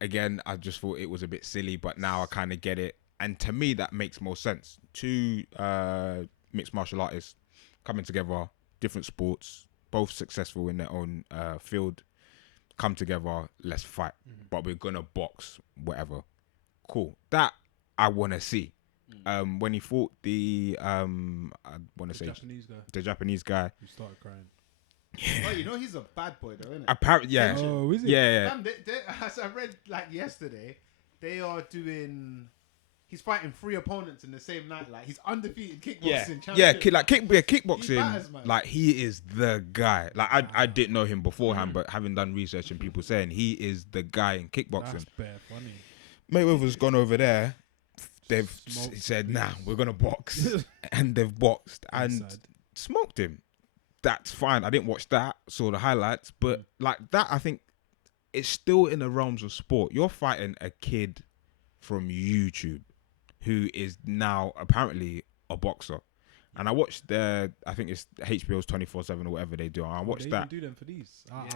Again, I just thought it was a bit silly, but now I kind of get it. And to me, that makes more sense. Two mixed martial artists coming together, different sports, both successful in their own field, come together, let's fight. But we're going to box, whatever. Cool. That I want to see. When he fought the, I want to say, Japanese guy the Japanese guy. who started crying. Oh, you know he's a bad boy though, isn't it? Apparently, yeah. Oh, is it? Yeah. Damn, as I read like yesterday, they are doing. He's fighting 3 opponents in the same night. Like he's undefeated kickboxing champion. Kickboxing. He batters, man. Like he is the guy. Like I didn't know him beforehand, but having done research and people saying he is the guy in kickboxing. That's bare funny. Mayweather's gone over there. They've Smoked said, "Nah, we're gonna box," and they've boxed and Inside. smoked him. That's fine. I didn't watch that. Saw the highlights, but like that, I think it's still in the realms of sport. You're fighting a kid from YouTube who is now apparently a boxer. And I watched I think it's HBO's 24/7 or whatever they do. And I watched They that. even do them for these.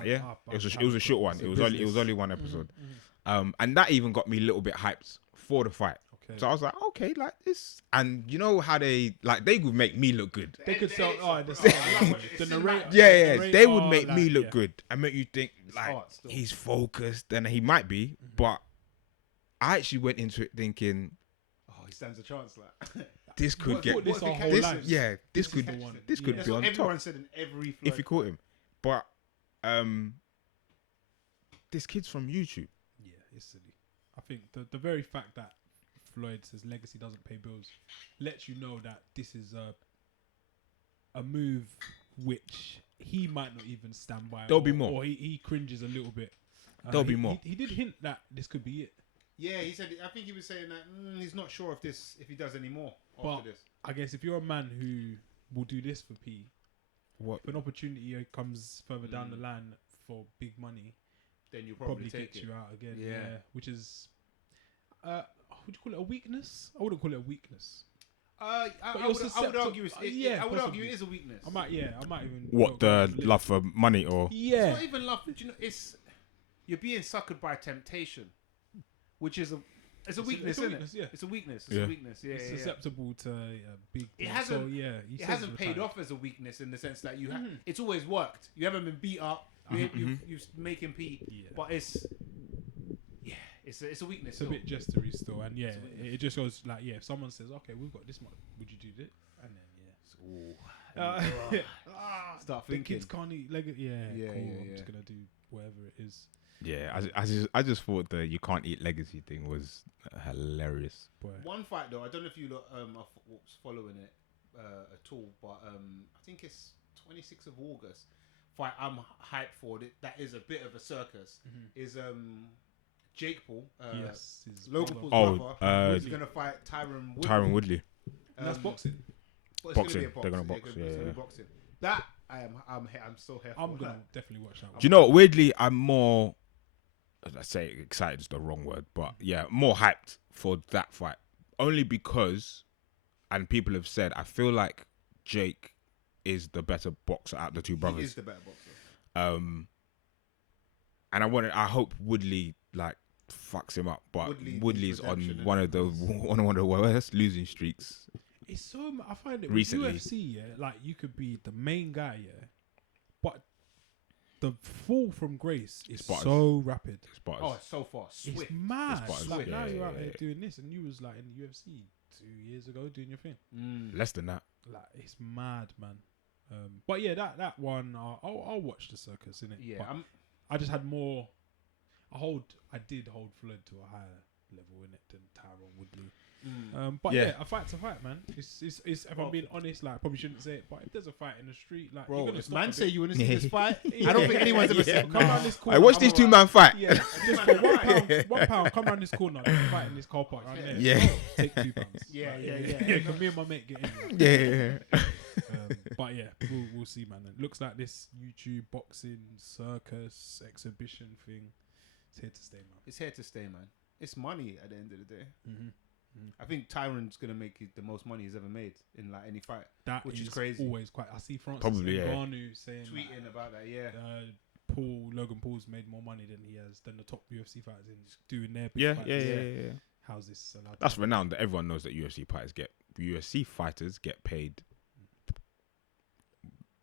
Yeah, it was a short one. It was only one episode. And that even got me a little bit hyped for the fight. Okay. So I was like, okay, like this, and you know how they would make me look good. They could sell. Oh, The narrator. Yeah, the they would narrator, make me like, look yeah. good and make you think like art still. he's focused, and he might be, but I actually went into it thinking Oh, he stands a chance. Like this could What- get what- this what if our he whole catches lives. him? yeah, this If he could catches one. him. this could Yeah. be That's on what everyone top said in every. if you caught him, but this kid's from YouTube. Yeah, it's silly. I think the very fact that Floyd says legacy doesn't pay bills lets you know that this is a move which he might not even stand by. There'll be more. Or he cringes a little bit. There'll be more. He did hint that this could be it. Yeah, he said. I think he was saying that he's not sure if he does any more But after this. I guess if you're a man who will do this for P, What? if an opportunity comes further down the line for big money, Then you probably take kicks it. you out again. Yeah. Yeah, which is, would you call it a weakness? I wouldn't call it a weakness. I you're would susceptible- argue yeah, I would argue possibly. it is a weakness. I might even. What, go the a little- love for money or? It's Yeah, not even love. Do you know, you're being suckered by temptation, which is a weakness, it's a isn't weakness, it? yeah. It's a weakness. It's Yeah. a weakness. Yeah, it's yeah, yeah. susceptible to big. It things. hasn't- So, yeah, he It says hasn't paid retired. off as a weakness in the sense that it's always worked. You haven't been beat up. You're making P, Yeah. but it's a weakness. It's a still. bit gestury still, and yeah, It's a weakness. it just goes like, yeah. If someone says, "Okay, we've got this much, would you do it?" And then Start the thinking. kids can't eat leg. Yeah, Yeah, cool. yeah, I'm yeah. just gonna do whatever it is. Yeah, I just thought the you can't eat legacy thing was hilarious. Boy, One fight though, I don't know if you are following it at all, but I think it's 26th of August. Fight I'm hyped for. That is a bit of a circus. Is Jake Paul, yes, his Logan brother. Paul's brother, Oh, who's gonna fight Tyron Woodley. Tyron Woodley. And that's boxing. But it's Boxing. Gonna be a They're gonna box. box, Yeah, it's yeah, gonna yeah. be boxing. That I'm still here. I'm for gonna that. definitely watch that. Do you know what? Weirdly, I'm more. Let's say excited is the wrong word, but yeah, more hyped for that fight. Only because, and people have said, I feel like Jake is the better boxer out of the two He brothers. is the better boxer. And I hope Woodley like fucks him up, but Woodley Woodley's needs on redemption, one of the worst losing streaks. It's so. I find it Recently. with UFC. Yeah, like you could be the main guy. Yeah, but the fall from grace is Spotters. so rapid. Spotters. Oh, it's so far swift. It's mad. Spotters, Like now yeah, you're out yeah, here yeah. doing this, and you was like in the UFC 2 years ago doing your thing. Less than that. Like it's mad, man. But yeah, that one I'll watch the circus in it. Yeah, I just had more. I did hold Floyd to a higher level in it than Tyron Woodley. But Yeah. yeah, a fight's a fight, man. It's if I'm being honest, like I probably shouldn't say it, but if there's a fight in the street, like you're Bro, gonna if stop man a say bit. you want to see this fight, I don't think anyone's ever said, Come around this corner. I watch these two man fight. Yeah, just for £1, come around this corner, fight in this car park right there. Yeah. Take £2. Yeah. Yeah, can me and my mate get in? Yeah. But yeah, we'll see, man. It looks like this YouTube boxing circus exhibition thing is here to stay, man. It's here to stay, man. It's money at the end of the day. Mm-hmm. I think Tyron's gonna make the most money he's ever made in like any fight. That Which is is crazy. always quite. I see Francis Probably, yeah. Ngannou saying Tweeting about that, yeah. Logan Paul's made more money than the top UFC fighters in doing their big Yeah, fights. yeah. How's this allowed? That's renowned. That everyone knows that UFC fighters get paid.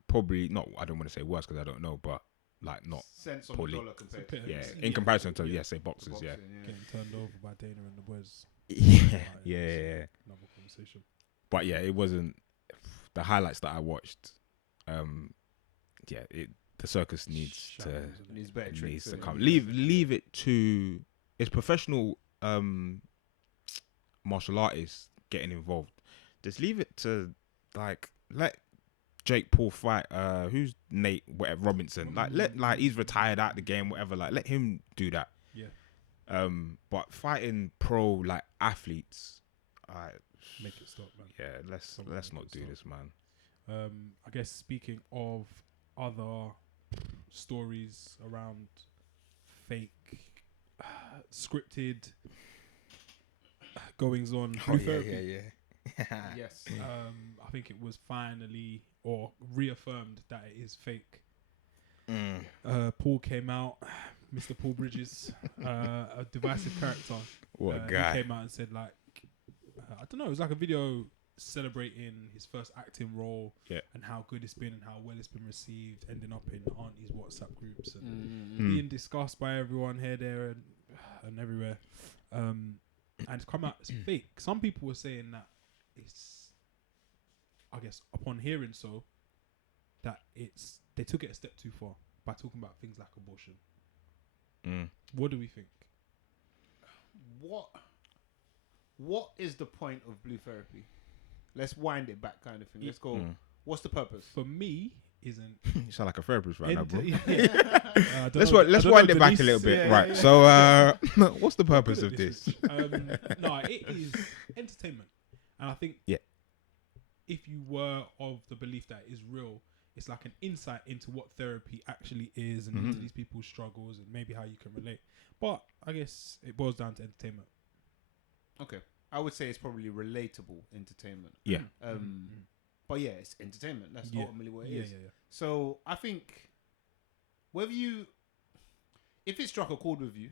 Probably not. I don't want to say worse because I don't know, but like not Cents on poorly. the dollar compared to in comparison to say boxers. boxing, Getting turned over by Dana and the boys. Yeah. Another conversation. But yeah, it wasn't the highlights that I watched. The circus needs Needs better tricks, to innit? come. Leave it to it's professional martial artists getting involved. Just leave it to like let Jake Paul fight. Who's Nate? Whatever Robinson. Like he's retired out the game. Whatever. Like let him do that. Yeah. But fighting pro like athletes, Make it stop, man. yeah. Let's not do this, man. I guess speaking of other stories around fake scripted goings on. Yeah. Yes. I think it was finally or reaffirmed that it is fake. Paul came out, Mr. Paul Bridges, a divisive character. What a guy. He came out and said like, I don't know, it was like a video celebrating his first acting role and how good it's been and how well it's been received, ending up in aunties WhatsApp groups and being discussed by everyone here, there and everywhere. And it's come out as fake. Some people were saying that it's, I guess, upon hearing so, that they took it a step too far by talking about things like abortion. What do we think? What is the point of blue therapy? Let's wind it back, kind of thing. Let's go. What's the purpose? For me, isn't You sound like a therapist right now, bro. let's Let's wind it back a little bit, right? Yeah. So, what's the purpose of this? No, it is entertainment, and I think if you were of the belief that it is real, it's like an insight into what therapy actually is and into these people's struggles and maybe how you can relate. But I guess it boils down to entertainment. Okay, I would say it's probably relatable entertainment. Yeah. But yeah, it's entertainment. That's ultimately what it is. Yeah. So I think if it struck a chord with you,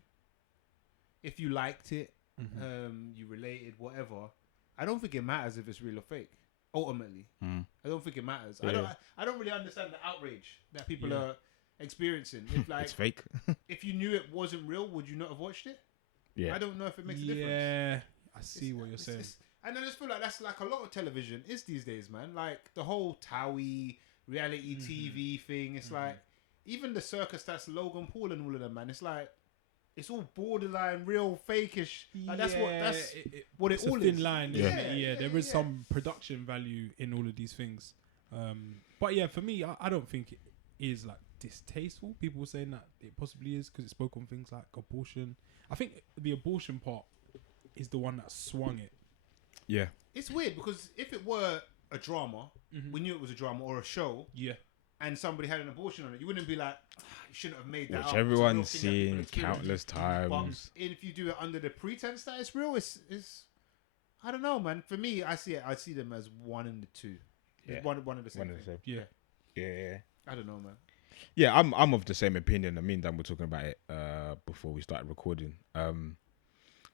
if you liked it, you related, whatever, I don't think it matters if it's real or fake. Ultimately, I don't think it matters. Yeah. I don't really understand the outrage that people are experiencing. If like It's fake. if you knew it wasn't real, would you not have watched it? Yeah. I don't know if it makes a difference. Yeah, I see what you're saying. And I just feel like that's like a lot of television is these days, man. Like the whole Towie reality TV thing. It's like even the circus that's Logan Paul and all of them, man. It's like it's all borderline real fakeish. Like that's what it it's all a thin is. line, isn't it? There is some production value in all of these things. But yeah, for me, I don't think it is like distasteful. People were saying that it possibly is because it spoke on things like abortion. I think the abortion part is the one that swung it. Yeah. It's weird because if it were a drama, we knew it was a drama or a show. Yeah. And somebody had an abortion on it, you wouldn't be like, you shouldn't have made that Which up. everyone's It's a real thing that seen people experience. countless times. But if you do it under the pretense that it's real, it's I don't know, man. For me, I see them as one and the two. Yeah. One of the same. thing. Yeah. I don't know, man. Yeah, I'm of the same opinion. I mean, Dan, we're talking about it before we started recording.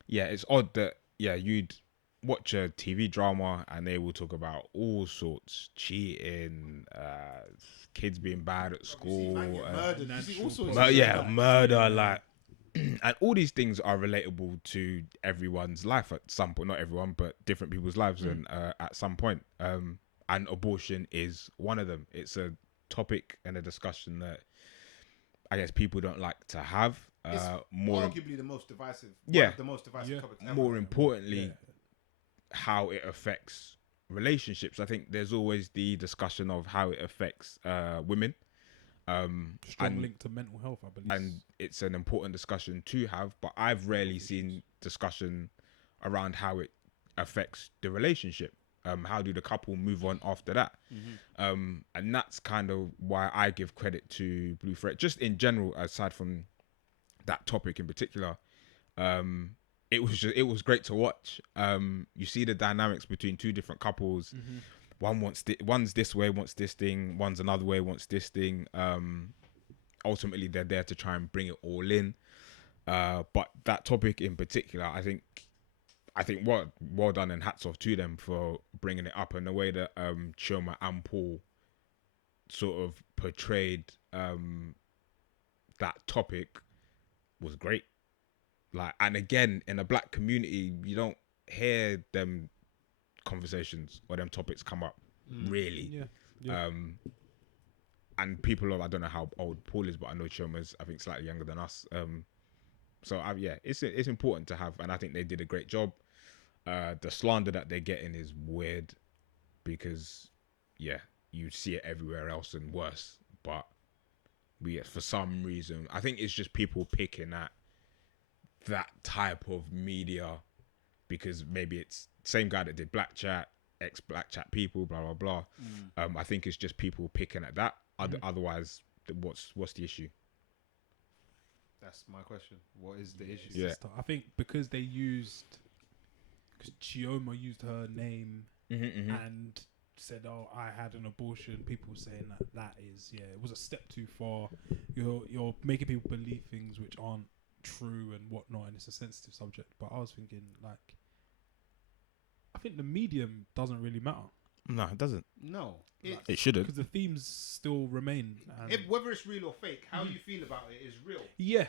Yeah, it's odd that you'd watch a TV drama and they will talk about all sorts, cheating, kids being bad at school, Murdered. You see all sorts but of yeah, stuff. murder, like, and all these things are relatable to everyone's life at some point. Not everyone, but different people's lives, and at some point. And abortion is one of them. It's a topic and a discussion that I guess people don't like to have. It's More, arguably the most divisive. Yeah. One of the most divisive Yeah. topics ever. more importantly, Yeah. how it affects relationships. I think there's always the discussion of how it affects women. Strong and, link to mental health, I believe. and it's an important discussion to have, but I've rarely seen discussion around how it affects the relationship. How do the couple move on after that? And that's kind of why I give credit to Blue Thread, just in general, aside from that topic in particular. It was great to watch. You see the dynamics between two different couples. One's this way, wants this thing. One's another way, wants this thing. Ultimately, they're there to try and bring it all in. But that topic in particular, I think well done and hats off to them for bringing it up, and the way that Chioma and Paul sort of portrayed that topic was great. Like, and again, in the black community, you don't hear them conversations or them topics come up really. Yeah. And people I don't know how old Paul is, but I know Chioma's, I think, slightly younger than us. So it's important to have, and I think they did a great job. The slander that they're getting is weird because you see it everywhere else and worse, but for some reason, I think it's just people picking at that type of media because maybe it's the same guy that did Black Chat, ex-Black Chat people, blah blah blah. I think it's just people picking at that. Otherwise, what's the issue? That's my question. What is the issue? Yeah. I think because Chioma used her name and said, "Oh, I had an abortion." People saying that is it was a step too far. You're making people believe things which aren't true and whatnot, and it's a sensitive subject. But I was thinking, like, I think the medium doesn't really matter. No, it doesn't. No, It shouldn't. Because the themes still remain. And whether it's real or fake, how you feel about it is real. Yeah.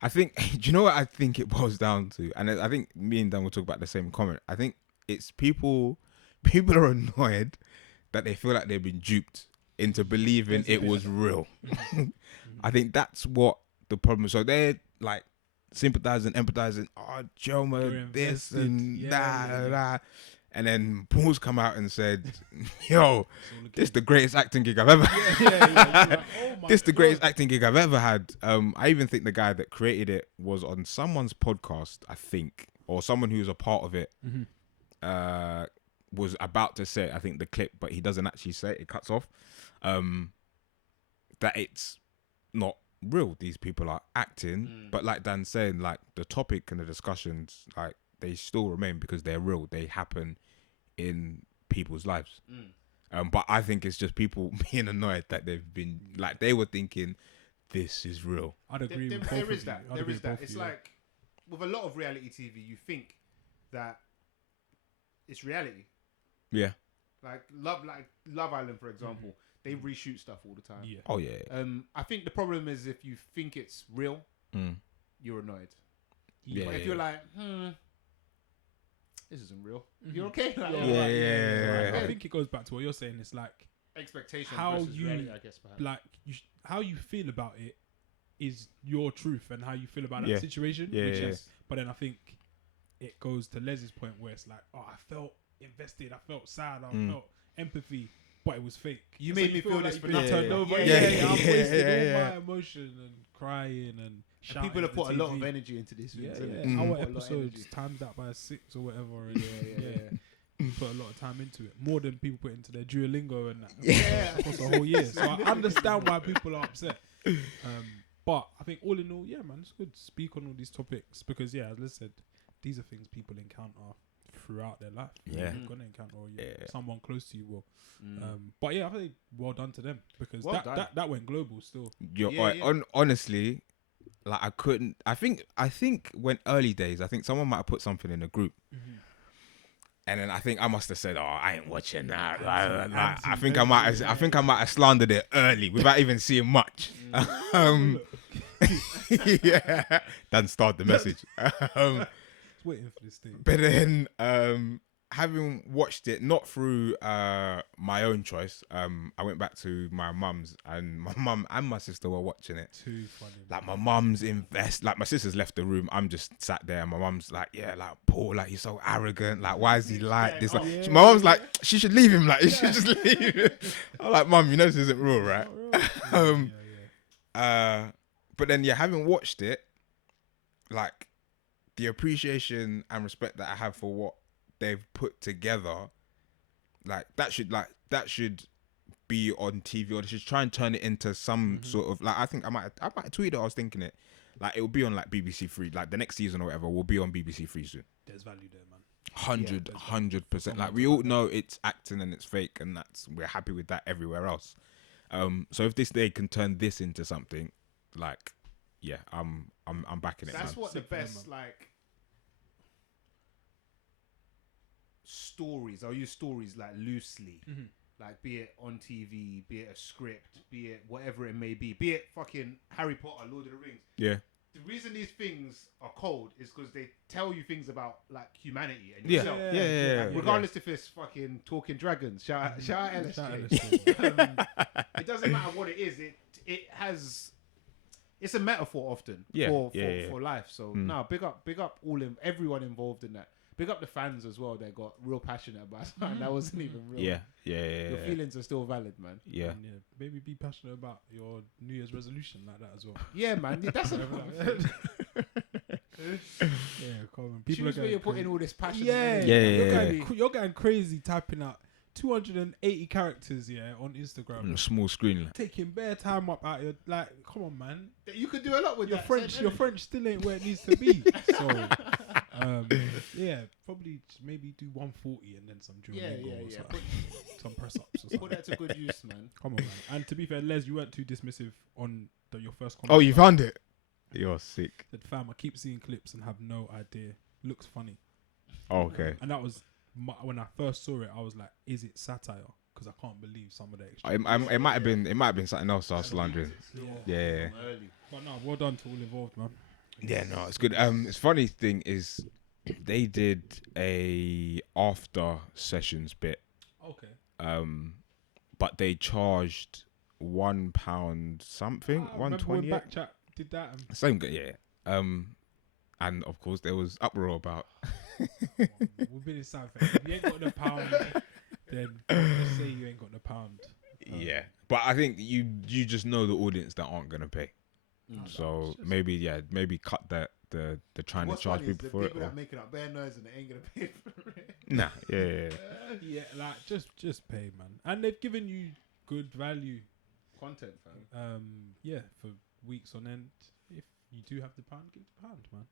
I think, do you know what I think it boils down to? And I think me and Dan will talk about the same comment. I think it's people are annoyed that they feel like they've been duped into believing it was real. I think that's what the problem is. So they're like sympathizing, empathizing, Chioma, this and that. And then Paul's come out and said, "Yo, this is the greatest acting gig I've ever had. Like, oh This is the greatest acting gig I've ever had." I even think the guy that created it was on someone's podcast, I think, or someone who was a part of it. Was about to say, I think, the clip, but he doesn't actually say it. It cuts off. That it's not real. These people are acting, but like Dan's saying, like the topic and the discussions, like they still remain because they're real. They happen in people's lives. But I think it's just people being annoyed that they've been like they were thinking this is real. I'd agree with both There of is you. that. I'd There agree is with both that. of It's you, like with a lot of reality TV, you think that it's reality. Yeah. Like Love Island, for example, they reshoot stuff all the time. Yeah. Oh yeah. I think the problem is if you think it's real, you're annoyed. Yeah. But if you're like, this isn't real, you're okay. Like, Yeah. I think it goes back to what you're saying. It's like Expectation how versus you reality, I guess. Perhaps. like how you feel about it is your truth and how you feel about that situation. Yeah, which yeah. is, but then I think it goes to Les's point where it's like, oh, I felt invested, I felt sad, I felt empathy, but it was fake. You So made me feel this like for you've been nothing. turned over. Yeah. I've wasted all my emotion and crying and And people have shouting put at a the lot of TV. energy into this. Yeah, innit? yeah. Our Put a lot of episodes energy. times that by 6 or whatever. And we put a lot of time into it, more than people put into their Duolingo and that. Across the whole year. So I understand why people are upset. But I think all in all, yeah, man, it's good to speak on all these topics because, yeah, as Liz said, these are things people encounter throughout their life. Yeah. You're gonna encounter or Yeah. someone close to you will. But yeah, I think well done to them because Well done. that went global still. Honestly, like I think when early days, I think someone might have put something in a group. And then I think I must have said, "Oh, I ain't watching that." I think I might have slandered it early without even seeing much. Yeah, Dan started the message. Just waiting for this thing. But then having watched it not through my own choice, I went back to my mum's, and my mum and my sister were watching it. Too funny. Like my mum's like my sister's left the room. I'm just sat there. And my mum's like, yeah, like Paul, like he's so arrogant. Like why is he like this? Like my mum's like, she should leave him. Like you should just leave him. I'm like, mum, you know this isn't real, right? But then having watched it, like the appreciation and respect that I have for what they've put together, that should be on TV, or they should try and turn it into some sort of like, I think I might tweet it. I was thinking it, like it will be on like BBC Three, like the next season or whatever will be on BBC Three soon. There's value there, man. 100%. Like we all know it's acting and it's fake, and we're happy with that everywhere else. So if they can turn this into something, like, yeah, I'm backing it. That's man. what the best like stories. I'll use stories like loosely. Like, be it on TV, be it a script, be it whatever it may be it fucking Harry Potter, Lord of the Rings. Yeah. The reason these things are cold is because they tell you things about like humanity and Yeah. yourself. Yeah. Regardless if it's fucking talking dragons. Shout out LSJ. Shout out LSJ. It doesn't matter what it is. It has. It's a metaphor often for life. So big up everyone involved in that. Big up the fans as well. They got real passionate about something that wasn't even real. Yeah. Your feelings are still valid, man. Yeah. And maybe be passionate about your New Year's resolution like that as well. Yeah, man. Yeah, that's Come on. People choose where you're putting all this passion. You're going crazy typing out 280 characters on Instagram. On a small screen. Taking bare time up out your, like, come on, man. You could do a lot with your that. French. Your French still ain't where it needs to be. So, probably just maybe do 140 and then some Duolingo or something. Some press ups. Or Put that to good use, man. Come on, man. And to be fair, Les, you weren't too dismissive on your first comment. Oh, you found it? You're sick. Said, fam, I keep seeing clips and have no idea. Looks funny. Oh, okay. And that was when I first saw it. I was like, "Is it satire?" Because I can't believe some of the extra. It might have been something else I was slandering. Yeah. But no, well done to all involved, man. Yeah, no, it's good. It's funny thing is, they did a after sessions bit. Okay. But they charged £1 something, £1.20. Backchat did that. Same, yeah. And of course there was uproar about. We've been in South. If you ain't got the pound, then just say you ain't got the pound. Yeah, but I think you just know the audience that aren't gonna pay. So maybe cut the trying to charge people for it. People that making up bare noise and they ain't gonna pay for it. Nah, yeah. Yeah, like just pay, man. And they've given you good value content, fam. For weeks on end. If you do have the pound, give the pound, man.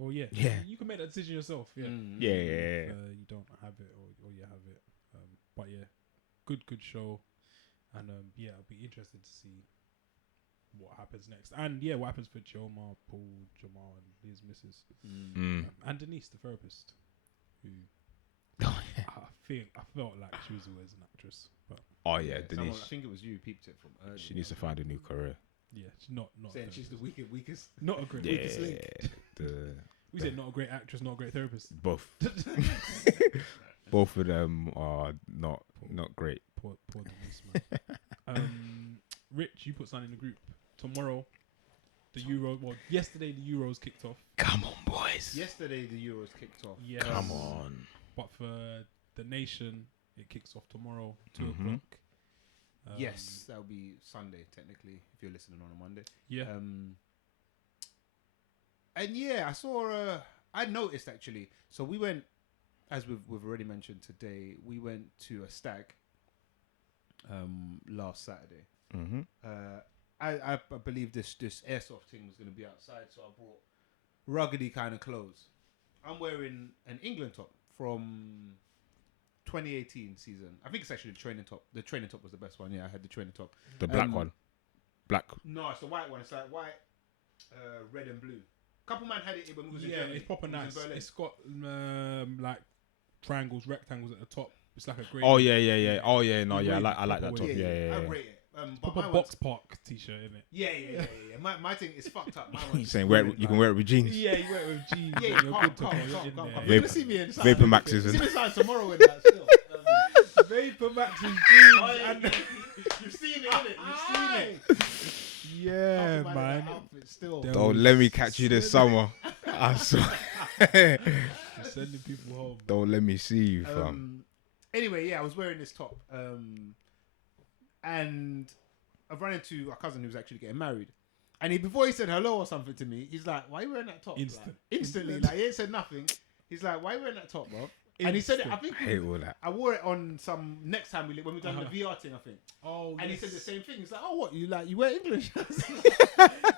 Or you can make that decision yourself. Yeah. Yeah. You don't have it or you have it. But yeah, good show. And I'll be interested to see what happens next. And what happens for Jomar, Paul, Jamal, and his missus. And Denise, the therapist, who I felt like she was always an actress. But Denise. I think it was you who peeped it from earlier. She needs to find a new career. Yeah, she's not saying she's the weakest. Not a great weakest link. We said not a great actress, not a great therapist. Both. Both of them are not great. Poor Denise, man. Rich, you put something in the group. Tomorrow, yesterday the Euros kicked off. Come on, boys. Yesterday the Euros kicked off. Yes. Come on. But for the nation, it kicks off tomorrow, 2 o'clock. Yes, that'll be Sunday technically if you're listening on a Monday. Yeah. I saw. I noticed actually. So we went, as we've already mentioned today. We went to a stag. Last Saturday. I believe this airsoft thing was going to be outside, so I brought ruggedy kind of clothes. I'm wearing an England top from 2018 season. I think it's actually the training top. The training top was the best one. Yeah, I had the training top. The black one. Black. No, it's the white one. It's like white, red and blue. Couple man had it when we was in Germany. It's proper nice. It's got like triangles, rectangles at the top. It's like a grey. Oh yeah. Oh yeah, no, yeah. I like that top. I Yeah. rate it. But Proper my box park t-shirt, innit? yeah. My thing is fucked up. My You're one's saying screaming, you can like- wear it with jeans. Yeah, you wear it with jeans. Yeah, and you're calm, good to calm, go. You're calm, in calm, there. calm. Vape- You're gonna see me inside. Vapor Maxes See and me inside tomorrow in that still. Vapor Max's jeans. Oh, yeah, and you've seen it, innit? You've seen it. yeah, Talk about man. that outfit still. There Don't was let me catch you this summer. I swear. Just sending people home. Don't let me see you, fam. Anyway, yeah, I was wearing this top, and I've run into a cousin who's actually getting married, and before he said hello or something to me, he's like, "Why are you wearing that top?" Instantly, like he ain't said nothing. He's like, "Why are you wearing that top, bro?" And he said it. I think I hate all that. I wore it on some next time when we done the VR thing, I think. Oh, And he said the same thing. He's like, "Oh, what you like? You wear English?"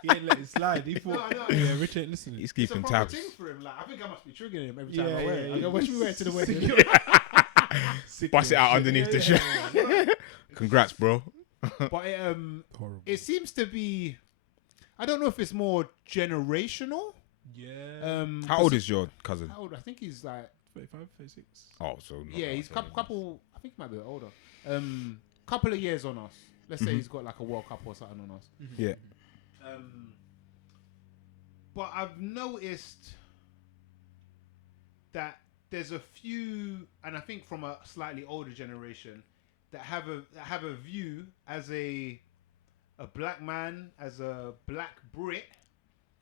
He ain't let it slide. He thought, No. yeah, Rich ain't listening. He's It's a keeping proper tabs. thing for him. Like I think I must be triggering him every time Yeah, I wear it. yeah, I go, yeah. "What should we wear to the wedding?" Bust it out underneath the shirt. Congrats, bro. But Horrible. it seems to be. I don't know if it's more generational. Yeah. How old is your cousin? How old? I think he's like. 35, 36. Oh, so not Yeah, that he's old. couple. I think he might be older. Couple of years on us. Let's say he's got like a World Cup or something on us. Yeah. But I've noticed that there's a few, and I think from a slightly older generation, that have a view as a black man, as a black Brit,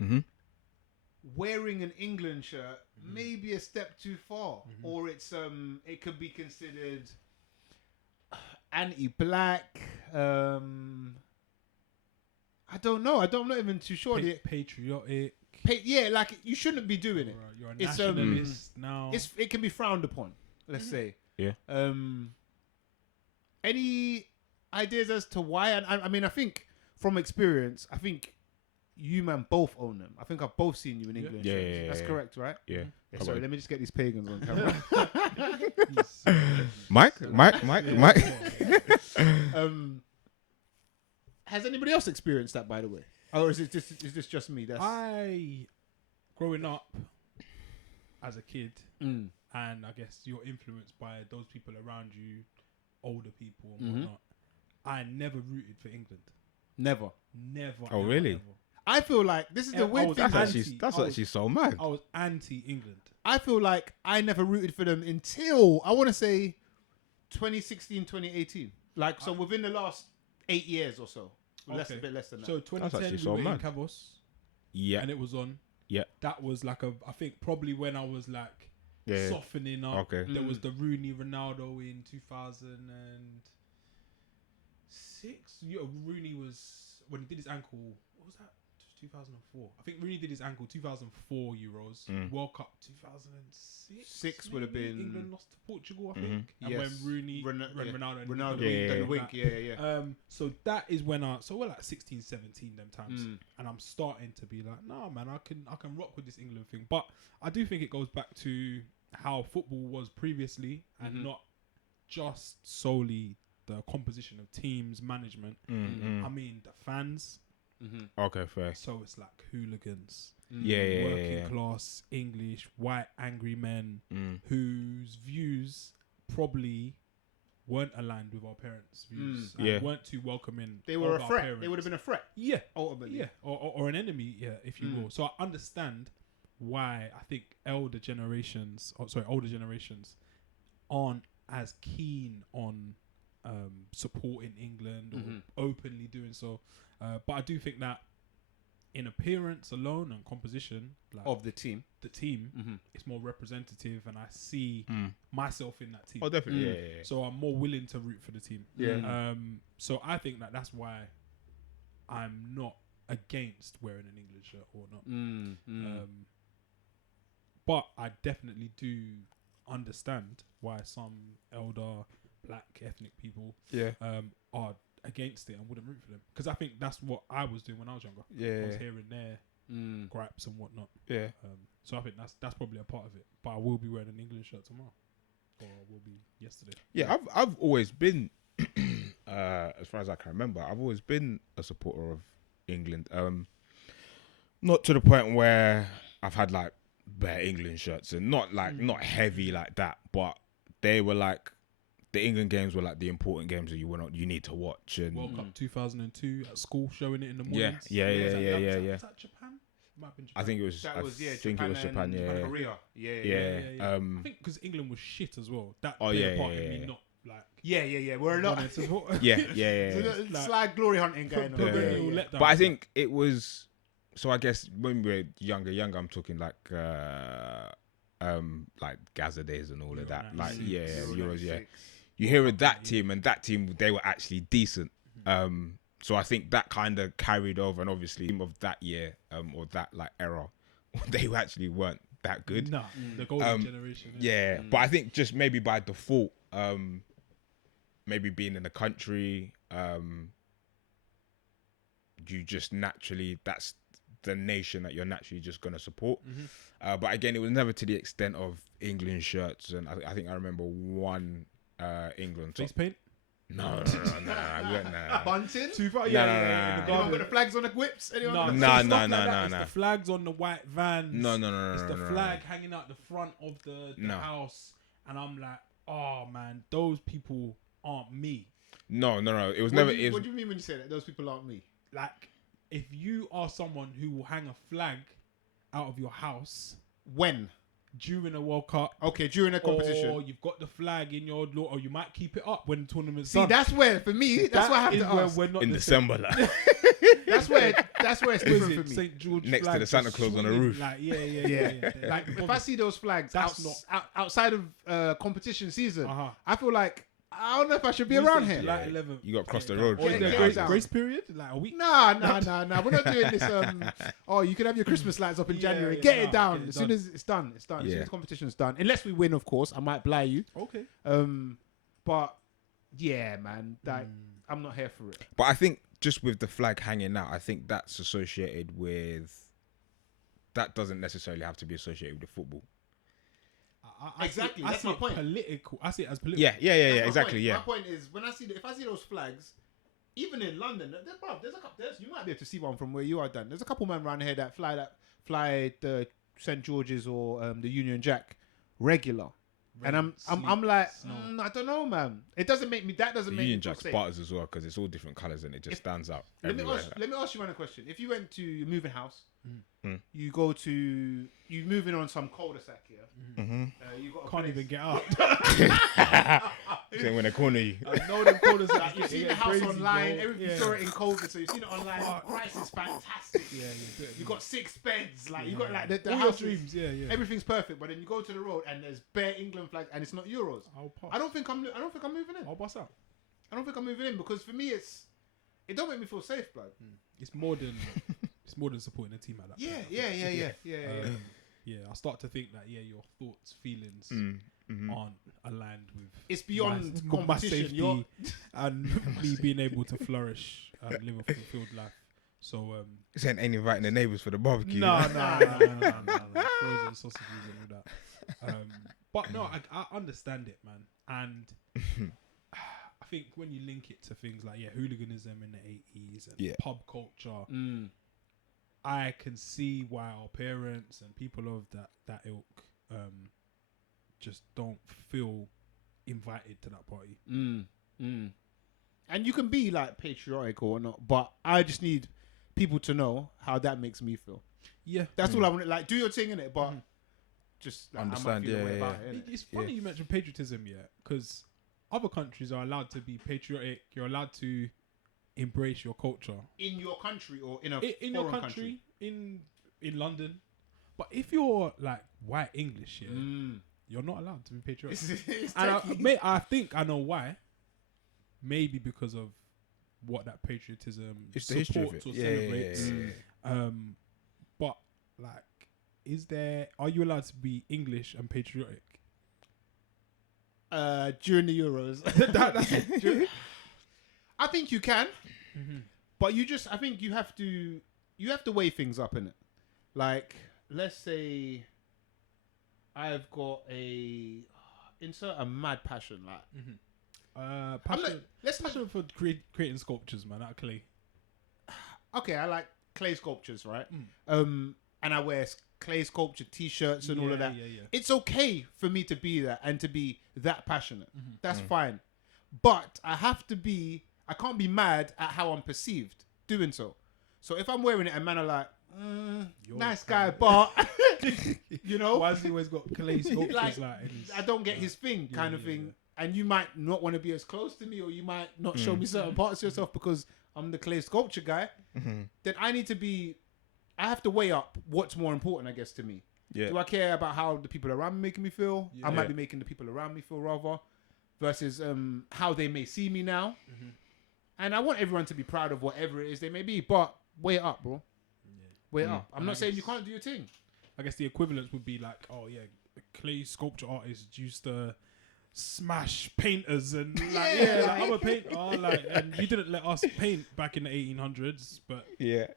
Mhm. wearing an England shirt may be a step too far, or it could be considered anti-black. I don't know. I'm not even too sure. Patriotic. Yeah, like you shouldn't be doing it. You're a It's, nationalist now. It can be frowned upon. Let's say. Yeah. Any ideas as to why? And I mean, I think from experience, I think you man both own them. I think I've both seen you in England. Yeah, shirts. yeah, yeah, That's yeah. correct, right? Yeah. Yeah, sorry, let me just get these pagans on camera. Mike. Has anybody else experienced that, by the way, or is this just me? That's Growing up as a kid, Mm. and I guess you're influenced by those people around you, older people and Mhm. whatnot. I never rooted for England. Never. Never. Oh, ever, really? ever. I feel like this is Yeah, the I weird was thing. That's actually so mad. I was anti-England. I feel like I never rooted for them until I want to say 2016, 2018. Like so, within the last 8 years or so, a Okay. bit less than that. So 2010 actually we so were in mad. Cavos, Yeah. and it was on. Yeah. That was like I think probably when I was like Yeah. softening up. Okay. There was Mm. the Rooney Ronaldo in 2006. Rooney was when he did his ankle. What was that? 2004. I think Rooney did his ankle 2004 Euros. Mm. World Cup 2006. Six would have maybe? been- England lost to Portugal, I Mhm. think. And Yes. when Rooney, Ronaldo, Ronaldo, Yeah, yeah, the yeah. wink, yeah. So that is when so we're like 16, 17 them times, Mm. and I'm starting to be like, nah, man, I can rock with this England thing. But I do think it goes back to how football was previously, and Mhm. not just solely the composition of teams, management. Mm. I mean, the fans. Mm-hmm. Okay, fair. So it's like hooligans, Yeah. working class, English, white, angry men Mm. whose views probably weren't aligned with our parents' views. and Yeah. weren't too welcoming. They were of a our threat. parents. They would have been a threat, Yeah, ultimately. yeah, or an enemy, yeah, if you will. So I understand why I think older generations aren't as keen on supporting England or openly doing so. But I do think that in appearance alone and composition, like Of the team. the team, Mm-hmm. is more representative, and I see Mm. myself in that team. Oh, definitely. Mm. Yeah. So I'm more willing to root for the team. Yeah. So I think that's why I'm not against wearing an England shirt or not. But I definitely do understand why some elder black ethnic people Yeah. are against it and wouldn't root for them. Because I think that's what I was doing when I was younger. I was Yeah. hearing their gripes and whatnot. Yeah. So I think that's probably a part of it. But I will be wearing an England shirt tomorrow. Or I will be yesterday. Yeah, I've always been, as far as I can remember, I've always been a supporter of England. Not to the point where I've had like bare England shirts and not heavy like that, but they were like the England games were like the important games that you need to watch. And World Cup 2002 at school, showing it in the yeah, mornings. yeah. Was that Japan? Might have been Japan. I think it was. That was think it was Japan. and Yeah, Korea. Yeah. I think because England was shit as well. That Oh, played yeah, a part yeah, in me yeah. not like. Yeah. We're not. wanting to support. yeah. There's a little Like- slight glory hunting going on. Perennial Yeah. letdown. But I think it was. So I guess when we were younger, I'm talking like Gaza days and all Euro of that. 96. Like Euro Euros, yeah. 96. You hear of that team, and that team they were actually decent. So I think that kind of carried over, and obviously team of that year, or that like era, they actually weren't that good. Nah, the golden generation. Yeah, but I think just maybe by default, maybe being in the country, you just naturally that's the nation that you're naturally just gonna support. But again, it was never to the extent of England shirts, and I think I remember one England Face top. paint. No, nah. Bunting? Too far. Nah. Anyone got the flags on the whips? Anyone? No, got the- Nah, stuff nah, like nah, that. nah, It's nah. the flags on the white vans. No. It's the no. flag hanging out the front of the No. house, and I'm like, oh man, those people aren't me. No. It was What never. do you- It what was, do you mean when you say that? Those people aren't me. Like, if you are someone who will hang a flag out of your house When? during a World Cup, Okay, during a competition. or you've got the flag in your door, or you might keep it up when the tournament's See, done. that's where for me. That's what I have is to where ask. we're not in the same. December, like That's where it's Was different it for me. St. George Next to flag the Santa just Claus on the swinging, roof. Like, yeah. Yeah. Like if I see those flags That's outside of competition season, Uh-huh. I feel like I don't know if I should be We around say here. July 11th. you got to cross the Yeah, road. Or is Get- there get a grace, down. grace period? Like a week? Nah. We're not doing this. Oh, you can have your Christmas lights up in Yeah, January. yeah, get nah, it down get it as soon done. as it's done. It's done. As soon Yeah. as competition's done. Unless we win, of course. I might bly you. Okay. But yeah, man, like I'm not here for it. But I think just with the flag hanging out, I think that's associated with. That doesn't necessarily have to be associated with football. Exactly, I that's see my it point. political. I see it as political. Yeah, That's my exactly, point. yeah. My point is when if I see those flags, even in London, there's a couple. You might be able to see one from where you are, Dan. There's a couple men around here that fly the St George's or the Union Jack regular. And I'm like, I don't know, man. It doesn't make me. That doesn't The make Union me feel Jack's safe. butters as well because it's all different colours and it just stands out Let me everywhere. ask you one question. If you went to your moving house, Mm. you moving on some cul-de-sac here. You got a Can't place. even get out. Saying when they corner you. I know them corners. Like, you've seen the house online. Everything you saw it in COVID, so you've seen it online. Fuck. The price is fantastic. You got 6 beds. Like you got like the All your house dreams. Yeah. Everything's perfect, but then you go to the road and there's bare England flags and it's not Euros. I'll pass. I don't think I'm moving in. I'll bust out. I don't think I'm moving in because for me it don't make me feel safe, blood. It's more than supporting a team like that. Yeah. I start to think that your thoughts, feelings aren't aligned with. It's beyond my competition. You're- safety and me being able to flourish and live a fulfilled life. So Saying ain't inviting the neighbours for the barbecue. no, frozen sausages and all that. But no, I understand it, man, and I think when you link it to things like hooliganism in the 80s and pub culture, I can see why our parents and people of that ilk just don't feel invited to that party. And you can be like patriotic or not, but I just need people to know how that makes me feel. Yeah, That's all I want. Like, do your thing in it, but just like, Understand, I might feel a way yeah. about it, innit? It's funny you mentioned patriotism, because other countries are allowed to be patriotic. You're allowed to embrace your culture In your country or in a in your foreign country, in London. But if you're like white English, you're not allowed to be patriotic. It's And techie. I think I know why. Maybe because of what that patriotism It's the history of supports it. or Yeah, celebrates. But like, are you allowed to be English and patriotic? During the Euros. I think you can, but I think you have to weigh things up in it. Like, let's say I've got insert a mad passion, like Passion for creating sculptures, man, out of clay. okay, I like clay sculptures, right? And I wear clay sculpture T-shirts and all of that. Yeah. It's okay for me to be that and to be that passionate. Mm-hmm. That's fine. But I can't be mad at how I'm perceived doing so. So if I'm wearing it and man are like, nice guy, but you know, why has he always got clay sculptures like, in his, I don't get his thing kind of thing. And you might not want to be as close to me, or you might not show me certain parts of yourself because I'm the clay sculpture guy. Then I have to weigh up what's more important, I guess, to me. Yeah. Do I care about how the people around me making me feel? Yeah. I might be making the people around me feel rather, versus how they may see me now. And I want everyone to be proud of whatever it is they may be, but weigh it up, bro. Weigh it up. I'm not saying you can't do your thing. I guess the equivalence would be like, oh yeah, clay sculpture artists used to smash painters and like like I'm a painter, and you didn't let us paint back in the 1800s, but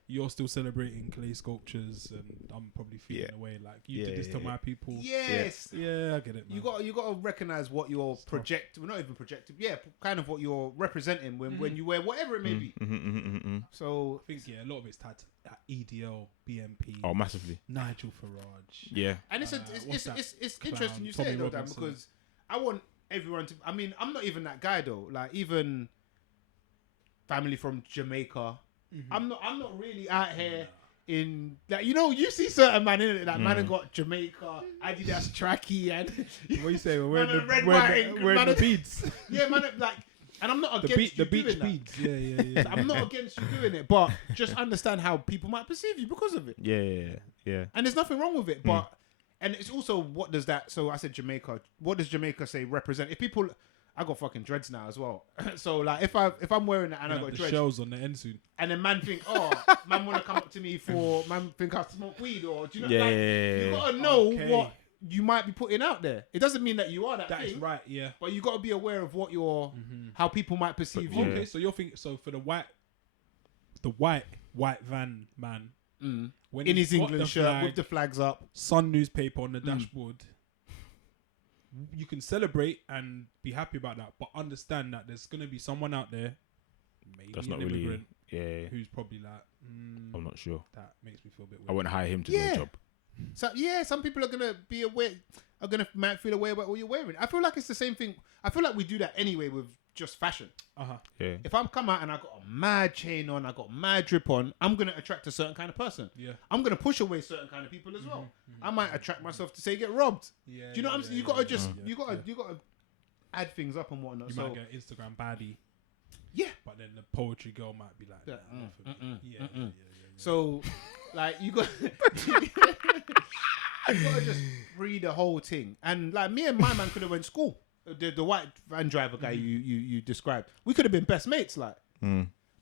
you're still celebrating clay sculptures, and I'm probably feeling away like you did this to my people. Yes. Yeah, I get it, man. You got to recognize what you're not even projecting. Yeah, kind of what you're representing when you wear whatever it may be. So I think a lot of it's tied to EDL, BMP. Oh, massively. Nigel Farage. Yeah. And it's interesting you say it though, Dan, because I want everyone to. I mean, I'm not even that guy though. Like even family from Jamaica, I'm not really out here in like you see certain man in it. Like man have got Jamaica, Adidas tracky, and what you say? We're wearing the red, wearing the beads. Yeah, man. Like, and I'm not against the you beach doing beads. Yeah. I'm not against you doing it, but just understand how people might perceive you because of it. Yeah. And there's nothing wrong with it, but. And it's also, what does that... So I said Jamaica. What does Jamaica say represent? If people... I got fucking dreads now as well. So like, if I'm wearing that and I got dreads... shells on the end soon. And then man think, man want to come up to me for... Man think I smoke weed or... Do you know? You got to know what you might be putting out there. It doesn't mean that you are that thing. That is right, yeah. But you got to be aware of what you're... How people might perceive you. Okay, so you're thinking... So for the white van man... When in his England shirt with the flags up, Sun newspaper on the dashboard, you can celebrate and be happy about that, but understand that there's gonna be someone out there, maybe that's not an really immigrant, who's probably like, I'm not sure. That makes me feel a bit weird. I wouldn't hire him to do a job. So some people are gonna be aware, might feel aware about what you're wearing. I feel like it's the same thing. I feel like we do that anyway with just fashion. Yeah. If I'm come out and I got a mad chain on, I got mad drip on, I'm gonna attract a certain kind of person. Yeah. I'm gonna push away certain kind of people as well. I might attract myself to say get robbed. Yeah. Do you know what I'm saying? You gotta add things up and whatnot. You might get an Instagram baddie. Yeah. But then the poetry girl might be like, yeah. So, like, you got you gotta just read the whole thing. And like me and my man could have went to school. The white van driver guy you described, we could have been best mates, like.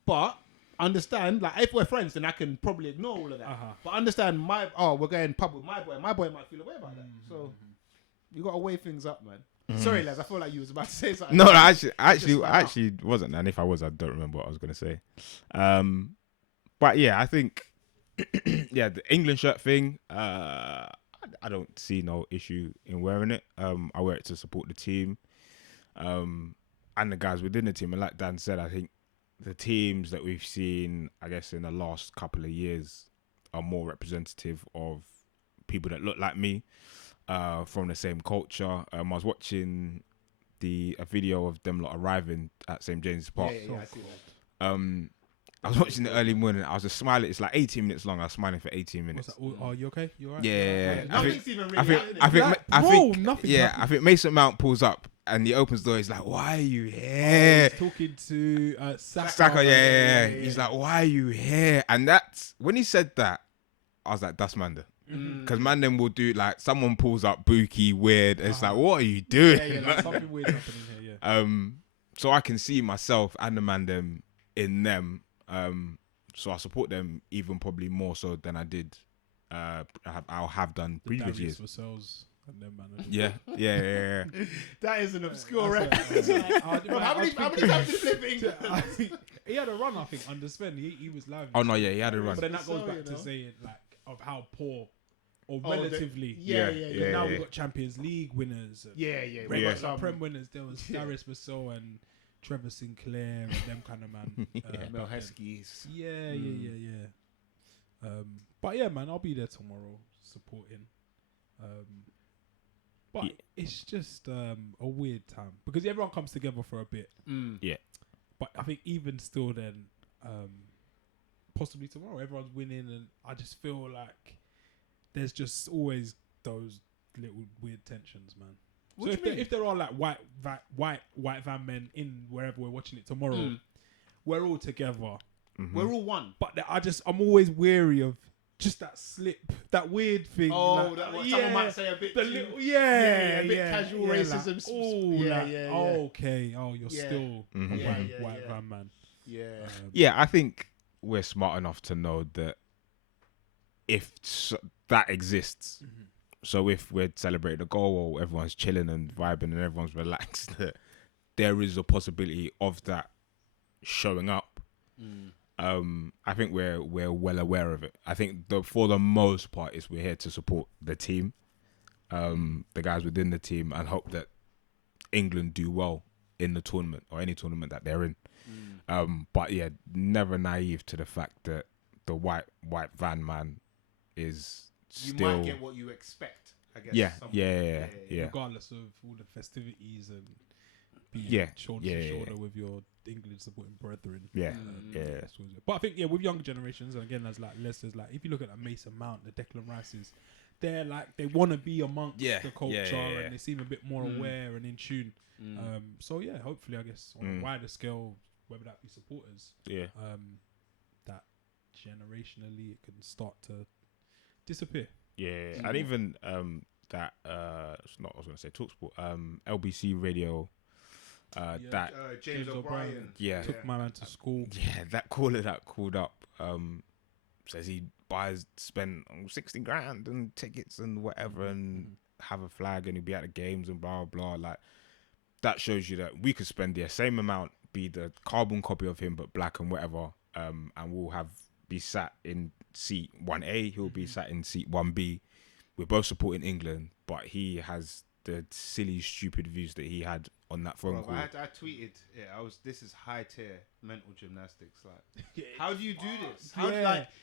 But understand, like, if we're friends, then I can probably ignore all of that. But understand, we're going pub with my boy. My boy might feel away about that. So you gotta weigh things up, man. Sorry, Les, I feel like you was about to say something. No, I actually wasn't. And if I was, I don't remember what I was gonna say. But yeah, I think the England shirt thing. I don't see no issue in wearing it. I wear it to support the team, and the guys within the team. And like Dan said, I think the teams that we've seen, I guess, in the last couple of years, are more representative of people that look like me, from the same culture. I was watching a video of them lot arriving at St James's Park. Yeah, I see that. I was watching it early morning. I was just smiling. It's like 18 minutes long. I was smiling for 18 minutes. Oh, you okay? You alright? Yeah. Nothing's even really I think Mason Mount pulls up and he opens the door. He's like, "Why are you here?" He's talking to Saka. Yeah. He's like, "Why are you here?" And that's when he said that, I was like, "That's Mandem." Because Mandem will do like someone pulls up Buki weird. It's like, what are you doing? Like something weird happening here. Yeah. So I can see myself and the Mandem in them. So I support them even probably more so than I did. I'll have done previous years. Vassell's and them, man. Yeah. That is an obscure reference. How many times did he play for England? He had a run, I think, under Sven. He was live. Oh no, yeah, he had a run. But then that goes back to saying like of how poor or relatively. Yeah. Now we've got Champions League winners. We got some Prem winners. There was Darius Vassell and Trevor Sinclair and them kind of man. Mel Heskies. Yeah. But yeah, man, I'll be there tomorrow supporting. But it's just a weird time because everyone comes together for a bit. Yeah. But I think even still then, possibly tomorrow, everyone's winning, and I just feel like there's just always those little weird tensions, man. What So do you mean? if there are like white van men in wherever we're watching it tomorrow, we're all together. We're all one. But I'm always wary of just that slip, that weird thing. Oh, like, that what someone might say a bit the too, little, a bit casual like, racism. Okay, you're still a white van man. Yeah. Yeah, I think we're smart enough to know that if that exists, so if we're celebrating a goal or everyone's chilling and vibing and everyone's relaxed, that there is a possibility of that showing up. I think we're well aware of it. I think for the most part is we're here to support the team, the guys within the team, and hope that England do well in the tournament or any tournament that they're in. But yeah, never naive to the fact that the white van man is You still might get what you expect, I guess. yeah. Regardless of all the festivities and being shoulder to shoulder with your England supporting brethren. But I think with younger generations, and again, as like Leicester's, like if you look at like Mason Mount, the Declan Rices, they're like they want to be amongst the culture and they seem a bit more aware and in tune. So yeah, hopefully, I guess on a wider scale, whether that be supporters, that generationally it can start to disappear. And even that it's not I was gonna say TalkSport, LBC Radio. That James O'Brien took my man to school. That caller that called up says he spent 60 grand and tickets and whatever and have a flag and he'll be at the games and blah blah. Like that shows you that we could spend the same amount, be the carbon copy of him but black and whatever, and we'll be sat in seat 1A, he'll be sat in seat 1B. We're both supporting England, but he has the silly, stupid views that he had on that phone call. I tweeted, this is high tier mental gymnastics. Like, how do you do this?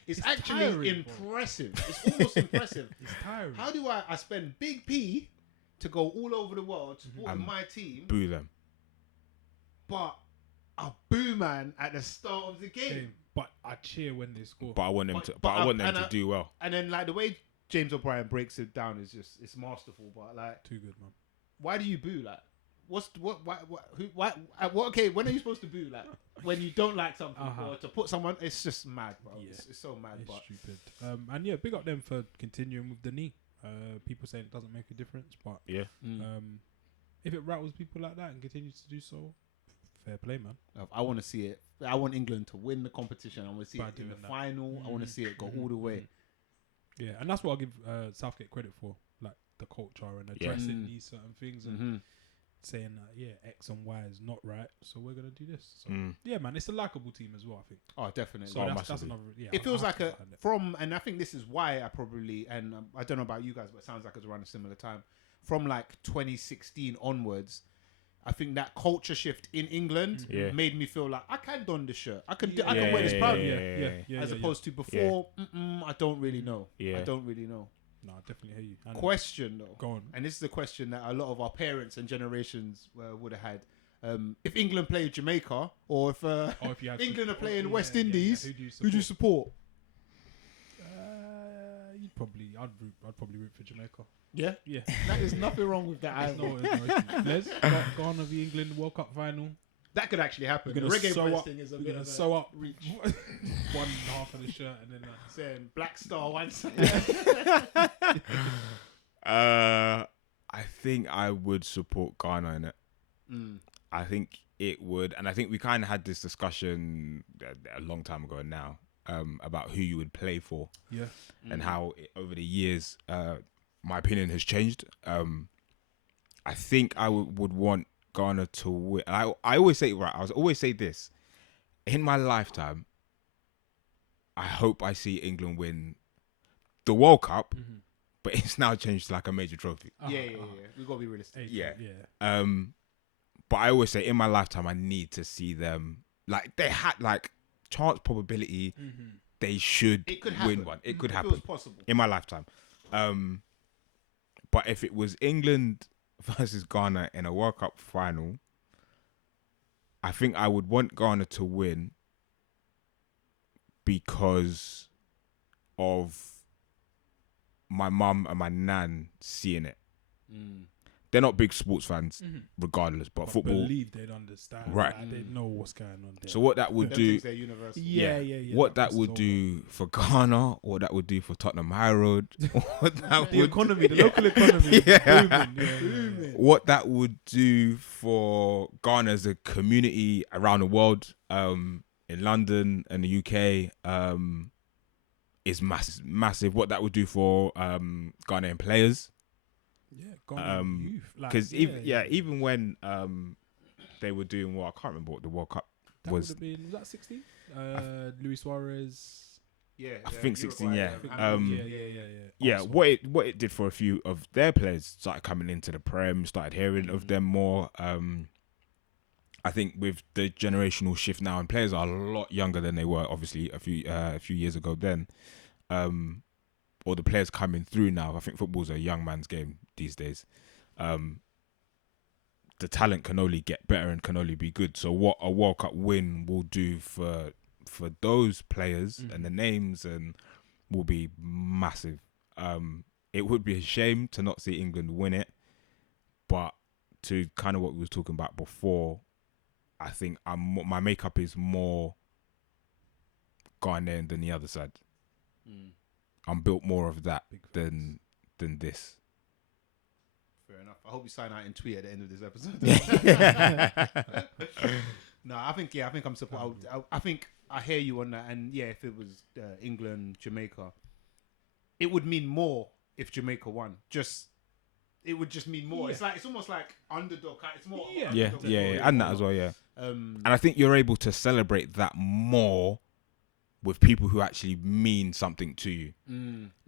It's actually tiring, impressive. It's almost impressive. It's tiring. How do I spend big P to go all over the world supporting my team, boo them, but a boo man at the start of the game. But I cheer when they score. But I want them to do well. And then like the way James O'Brien breaks it down is it's masterful. But like, too good, man. Why do you boo? Like, okay, when are you supposed to boo? Like, when you don't like something or to put someone, it's just mad, bro. Yeah. It's so mad, it's but stupid. And yeah, big up them for continuing with the knee. People saying it doesn't make a difference, but if it rattles people like that and continues to do so, fair play, man. I want to see it. I want England to win the competition. I want to see it in the final. I want to see it go all the way. Yeah, and that's what I'll give Southgate credit for, like the culture and addressing these certain things and saying that X and Y is not right, so we're gonna do this. So yeah, man, it's a likable team as well, I think. Oh, definitely. So that's another. Yeah, it feels like and I think this is why I probably I don't know about you guys, but it sounds like it's around a similar time. From like 2016 onwards, I think that culture shift in England made me feel like I can don the shirt. I can wear this proudly. As opposed to before, I don't really know. I don't really know. No, I definitely hear you. Question though. Go on. And this is a question that a lot of our parents and generations would have had. If England played Jamaica or if England are playing West Indies, who do you support? I'd probably root for Jamaica. Yeah? Yeah. There's nothing wrong with that either. Let's go on the England World Cup final. That could actually happen. The Reggae Boys thing is a bit of a sew up reach. one half of the shirt and then saying Black Star one side. I think I would support Ghana in it. I think it would, and I think we kind of had this discussion a long time ago now about who you would play for, and how over the years my opinion has changed. I think I would want Ghana to win. I always say this in my lifetime. I hope I see England win the World Cup, but it's now changed to like a major trophy. We've got to be realistic. But I always say in my lifetime I need to see them, like they had like chance probability they should It could win happen. one. It could If happen it was possible. in my lifetime. But if it was England versus Ghana in a World Cup final, I think I would want Ghana to win because of my mum and my nan seeing it. They're not big sports fans, regardless, but football. Believe they'd understand, Right? Like, they know what's going on there. So what that would Them do, things, they're universal. yeah. what that crosses would over. do for Ghana, what that would do for Tottenham High Road, what that The would, economy, the local economy, Yeah. booming. what that would do for Ghana as a community around the world, in London and the UK, is massive. What that would do for Ghanaian players. Yeah, Ghanaian youth. Because even when they were doing I can't remember what the World Cup that was. would have been, was that 16? Luis Suarez. Yeah, I think 16. Yeah. Yeah. What it did for a few of their players started coming into the Prem, started hearing of them more. I think with the generational shift now, and players are a lot younger than they were obviously a few years ago then. Or the players coming through now. I think football's a young man's game these days. The talent can only get better and can only be good. So what a World Cup win will do for those players and the names and will be massive. It would be a shame to not see England win it, but to kind of what we were talking about before, I think my makeup is more Ghanaian than the other side. I'm built more of that than this. Fair enough. I hope you sign out and tweet at the end of this episode. No, I think I'm support. I think I hear you on that, and yeah, if it was England, Jamaica, it would mean more if Jamaica won. It would just mean more. Yeah. It's almost like underdog. It's more. Yeah. Yeah, and that as well. Yeah, And and I think you're able to celebrate that more with people who actually mean something to you.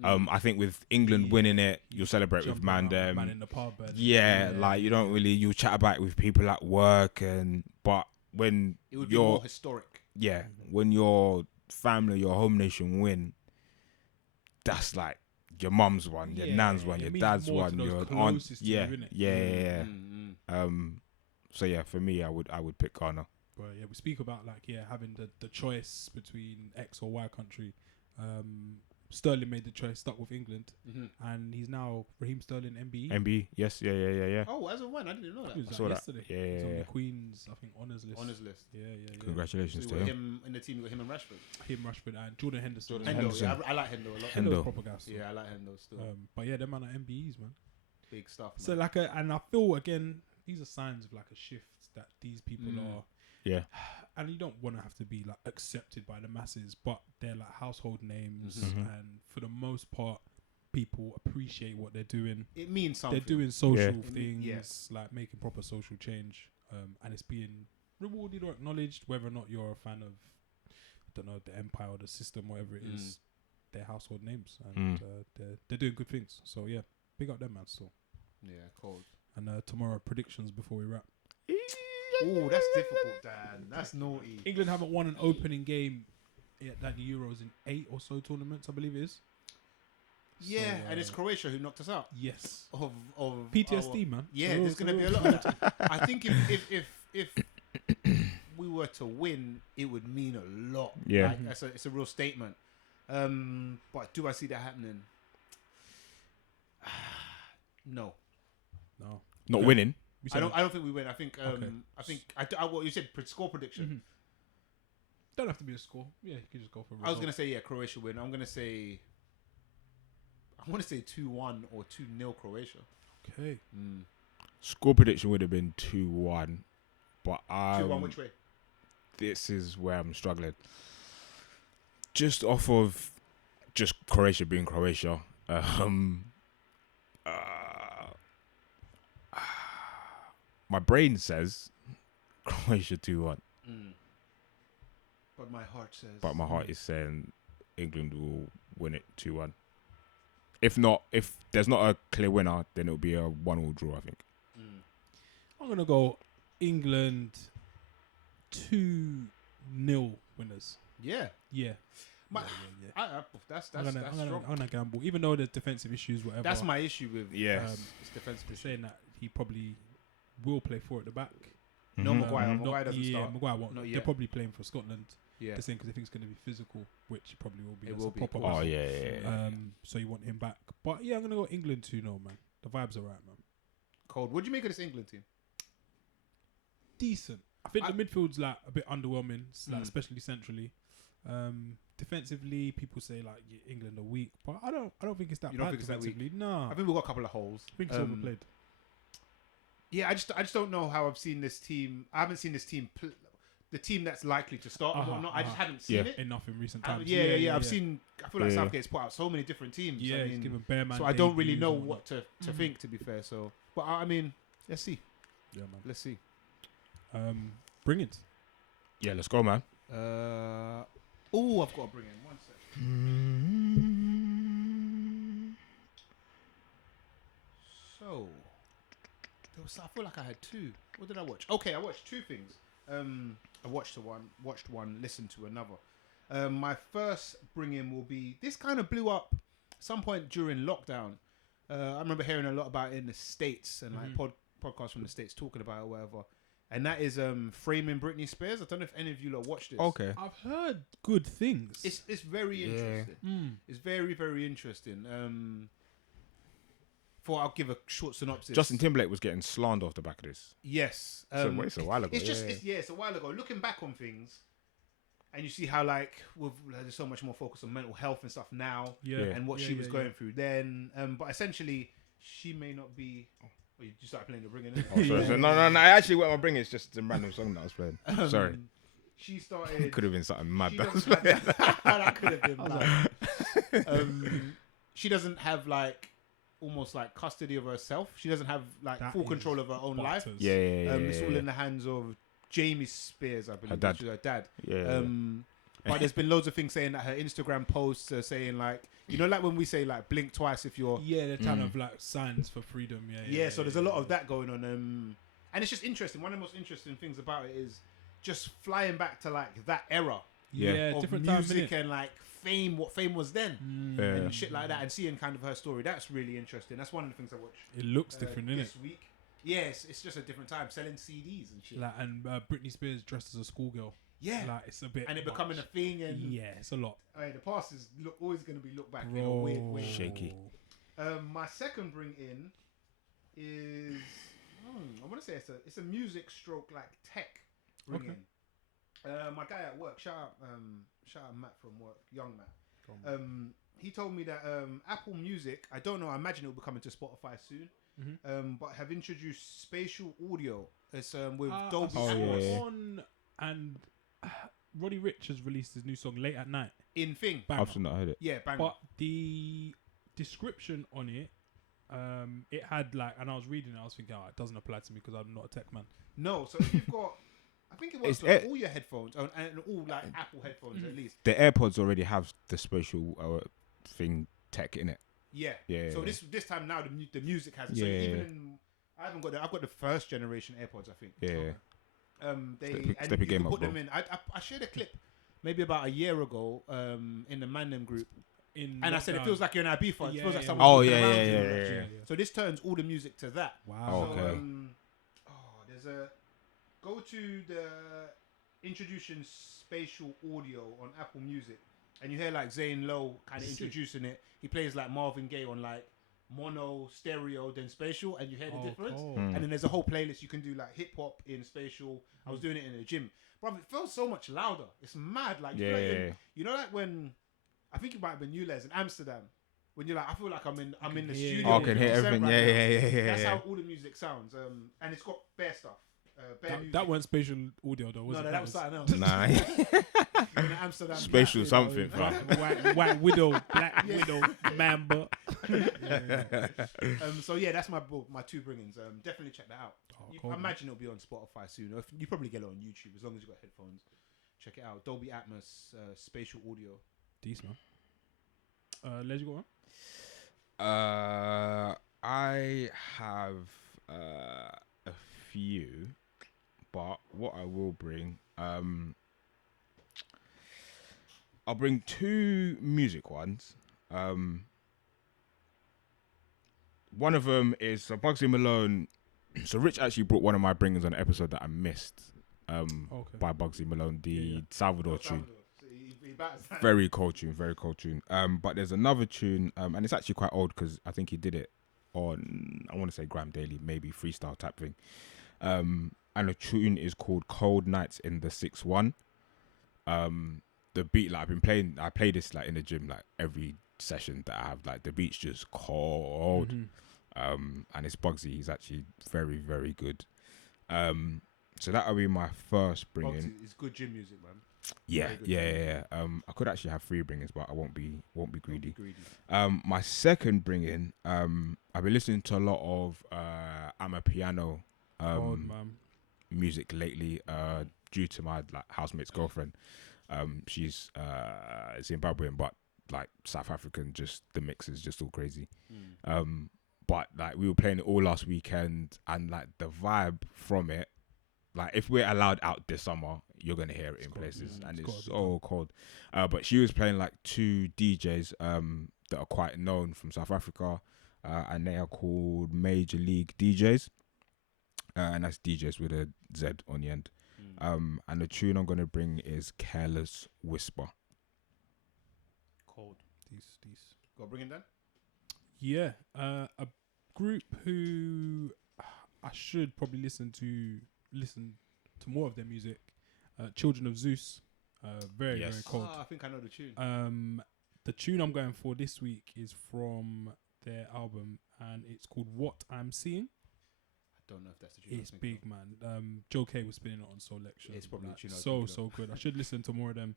I think with England winning it, you'll celebrate with Man Mandem. in the pub. Like you don't really, you'll chat about it with people at work, but when it would be more historic. when your family, your home nation win, that's like your mum's one, your nan's one, your dad's one, your aunt. Yeah. So yeah, for me, I would pick Ghana. But yeah, we speak about having the choice between X or Y country. Sterling made the choice, stuck with England, and he's now Raheem Sterling, MBE. MBE, yes, yeah. Oh, as of when? I didn't know that. He was I saw that. yesterday. Yeah, He's on yeah. the Queen's, I think, honours list. Yeah. Congratulations So to you got him. him in the team. You got him and Rashford. Him, Rashford, and Jordan Henderson. Henderson. Yeah, I like Hendo a lot. Hendo. Proper gas. Yeah, I like Hendo still. But yeah, them man are MBEs, man. Big stuff. So Man. and I feel again, these are signs of a shift that these people are. Yeah. And you don't want to have to be accepted by the masses, but they're household names, and for the most part, people appreciate what they're doing. It means something. They're doing social Yeah. things, making proper social change, and it's being rewarded or acknowledged. Whether or not you're a fan of, I don't know, the empire or the system, whatever it is, they're household names, and they're doing good things. So yeah, big up them, man. So Yeah, cold. and tomorrow predictions before we wrap. Oh, that's difficult, Dan. That's naughty. England haven't won an opening game at the Euros in 8 or so tournaments, I believe it is. Yeah, So, and it's Croatia who knocked us out. Yes. Of PTSD, man. Yeah, So there's gonna be a lot of that. I think if we were to win, it would mean a lot. Yeah. It's a real statement. But do I see that happening? No. Not winning. I don't think we win. I think Okay. what you said score prediction. Don't have to be a score. Yeah, you can just go for a result. I was gonna say Croatia win. I want to say 2-1 or 2-0 Croatia. Okay. Score prediction would have been 2-1, but 2-1 which way? this is where I'm struggling. Just off of just Croatia being Croatia. My brain says Croatia 2-1, But my heart says. but my heart is saying England will win it 2-1. If there's not a clear winner, then it'll be a 1-1 draw, I think. I'm going to go England 2-0 winners. Yeah. Yeah. That's I'm strong. gonna gamble, even though there's defensive issues, whatever. That's my issue with Yes. it's defensive They're issue. saying that he probably will play 4 at the back. No Maguire. Mhm. Maguire doesn't start. Maguire won't. Not They're yet. probably playing for Scotland. Yeah. The same because they think it's going to be physical, which it probably will be. It That's will a be, proper of course. Oh battle. yeah. So you want him back, but yeah, I'm gonna go England 2-0, man. The vibes are right, man. Cold. What do you make of this England team? Decent. I think the midfield's like a bit underwhelming, like especially centrally. Defensively, people say like England are weak, but I don't think it's that You bad don't think it's that weak? defensively. No, I think we've got a couple of holes. I think it's overplayed. Yeah, I just don't know how I've seen this team. I haven't seen this team, the team that's likely to start and whatnot. I just haven't seen it. Enough in recent times. Yeah. I've seen. I feel like Southgate's put out so many different teams. Yeah, I he's mean, given bare man so I don't really debuts know and what to think. To be fair, so but I mean, let's see. Yeah, man. Let's see. Bring it. Yeah, let's go, man. Oh, I've got to bring in 1 sec. So, I feel like I had 2. What did I watch? Okay, I watched 2 things. I watched one, listened to another. My first bring in will be, this kind of blew up some point during lockdown. I remember hearing a lot about it in the States and like podcasts from the States talking about it or whatever. And that is Framing Britney Spears. I don't know if any of you lot watched this. Okay. I've heard good things. It's very interesting. It's very, very interesting. I'll give a short synopsis. Justin Timberlake was getting slandered off the back of this. Yes. It's a while ago. It's a while ago. Looking back on things, and you see how like there's so much more focus on mental health and stuff now, and what she was going through then. But essentially, she may not be. Oh, you started playing the ringing. Oh, sorry, sorry. No. Actually, what I'm bringing is just a random song that I was playing. Sorry. She started. Could have been something mad. That could have been mad. She doesn't have like almost like custody of herself. She doesn't have like full control of her own life. Yeah. It's all in the hands of Jamie Spears, I believe. Which is her dad. Yeah. But there's been loads of things saying that her Instagram posts are saying like, you know, like when we say like blink twice if you're. Yeah, they're kind of like signs for freedom. So there's a lot of that going on. And it's just interesting. One of the most interesting things about it is just flying back to like that era. Of different music time, and like fame, what fame was then, Yeah. and shit like that, and seeing kind of her story. That's really interesting. That's one of the things I watched. It looks different, innit? This week. Yes, it's just a different time, selling CDs and shit. Like, and Britney Spears dressed as a schoolgirl. Yeah, like it's a bit, and it becoming a thing. And yeah, it's a lot. The past is always going to be looked back Bro. in a weird way. Shaky. My second bring in is I want to say it's a music stroke like tech bring in. My guy at work, shout out Matt from work, young Matt. He told me that Apple Music, I don't know, I imagine it will be coming to Spotify soon. But have introduced spatial audio. It's with Dolby Atmos. On and Roddy Ricch has released his new song "Late at Night" in thing. Banger. I've not heard it. Yeah, bang. But the description on it, it had like, and I was reading it, I was thinking, it doesn't apply to me because I'm not a tech man. No, so if you've got, I think it works on all your headphones and all like Apple headphones at least. The AirPods already have the spatial thing tech in it. Yeah. So this time now the music has it. Yeah. So even in, I've got the first generation AirPods, I think. Yeah. Step your game up, put them in. I shared a clip maybe about a year ago in the Mandem group. And I said it feels like you're in Ibiza. It feels like someone's walking around you. So this turns all the music to that. Wow. So, Okay. there's a go to the introducing spatial audio on Apple Music, and you hear like Zane Lowe kind of introducing it. He plays like Marvin Gaye on like mono, stereo, then spatial, and you hear the difference. And then there's a whole playlist you can do like hip hop in spatial. I was doing it in the gym, bro. It feels so much louder. It's mad. Like you feel like you know, like when I think it might have been you, Les, in Amsterdam. When you're like, I feel like I'm in the studio. I can hear everything. Right Yeah. That's how all the music sounds. And it's got bare stuff. That weren't spatial audio though, was it? No, that was something else. Nah. In Amsterdam, Spatial something, fam. White Widow, Black Widow, Mamba. So yeah, that's my 2 bring-ins. Definitely check that out. I imagine it'll be on Spotify soon. Or you probably get it on YouTube as long as you've got headphones. Check it out. Dolby Atmos, spatial audio. Decent, man. Les, you got one? I have a few, but what I will bring, I'll bring two music ones. One of them is Bugsy Malone. So Rich actually brought one of my bringers on an episode that I missed. By Bugsy Malone, the Salvador tune. So he bats that. Very cold tune, very cold tune. But there's another tune, and it's actually quite old because I think he did it on, I want to say Grime Daily, maybe freestyle type thing. And the tune is called Cold Nights in the 6-1. The beat, like I play this like in the gym, like every session that I have, like the beat's just cold. And it's Bugsy. He's actually very, very good. So that'll be my first bringing. It's good gym music, man. Yeah. I could actually have 3 bringings, but I won't be greedy. My second bringing, I've been listening to a lot of I'm a Piano music lately, due to my like housemate's girlfriend. She's Zimbabwean, but like South African. Just the mix is just all crazy. But like we were playing it all last weekend, and like the vibe from it, like if we're allowed out this summer, you're gonna hear it in places, and it's so cold. But she was playing like 2 DJs that are quite known from South Africa, and they are called Major League DJs, and that's DJs with a Z on the end. And the tune I'm gonna bring is Careless Whisper. Cold. These. Go bring it down. Yeah, a group who I should probably listen to more of their music. Children of Zeus, very cold. I think I know the tune. The tune I'm going for this week is from their album, and it's called What I'm Seeing. I don't know if that's the tune. It's big, man. Joe K was spinning it on Selection. It's probably like, the tune. So good. I should listen to more of them.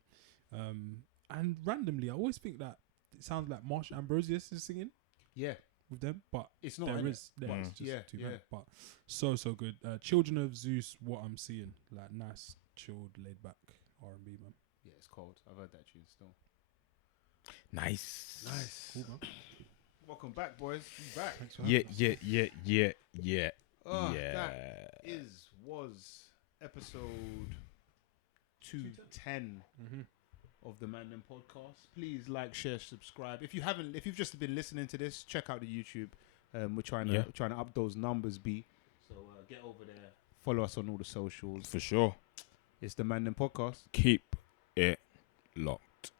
And randomly, I always think that it sounds like Marsha Ambrosius is singing. Yeah. With them, but it's not. It's just too bad. But so good. Children of Zeus, What I'm Seeing, like nice, chilled, laid back R&B, man. Yeah, it's cold. I've heard that tune still. Nice. Cool, man. Welcome back, boys. We back. Yeah. That was episode 210 of the Mandem podcast. Please like, share, subscribe. If you've just been listening to this, check out the YouTube. We're trying to up those numbers, so get over there. Follow us on all the socials. For sure. It's the Mandem podcast. Keep it locked.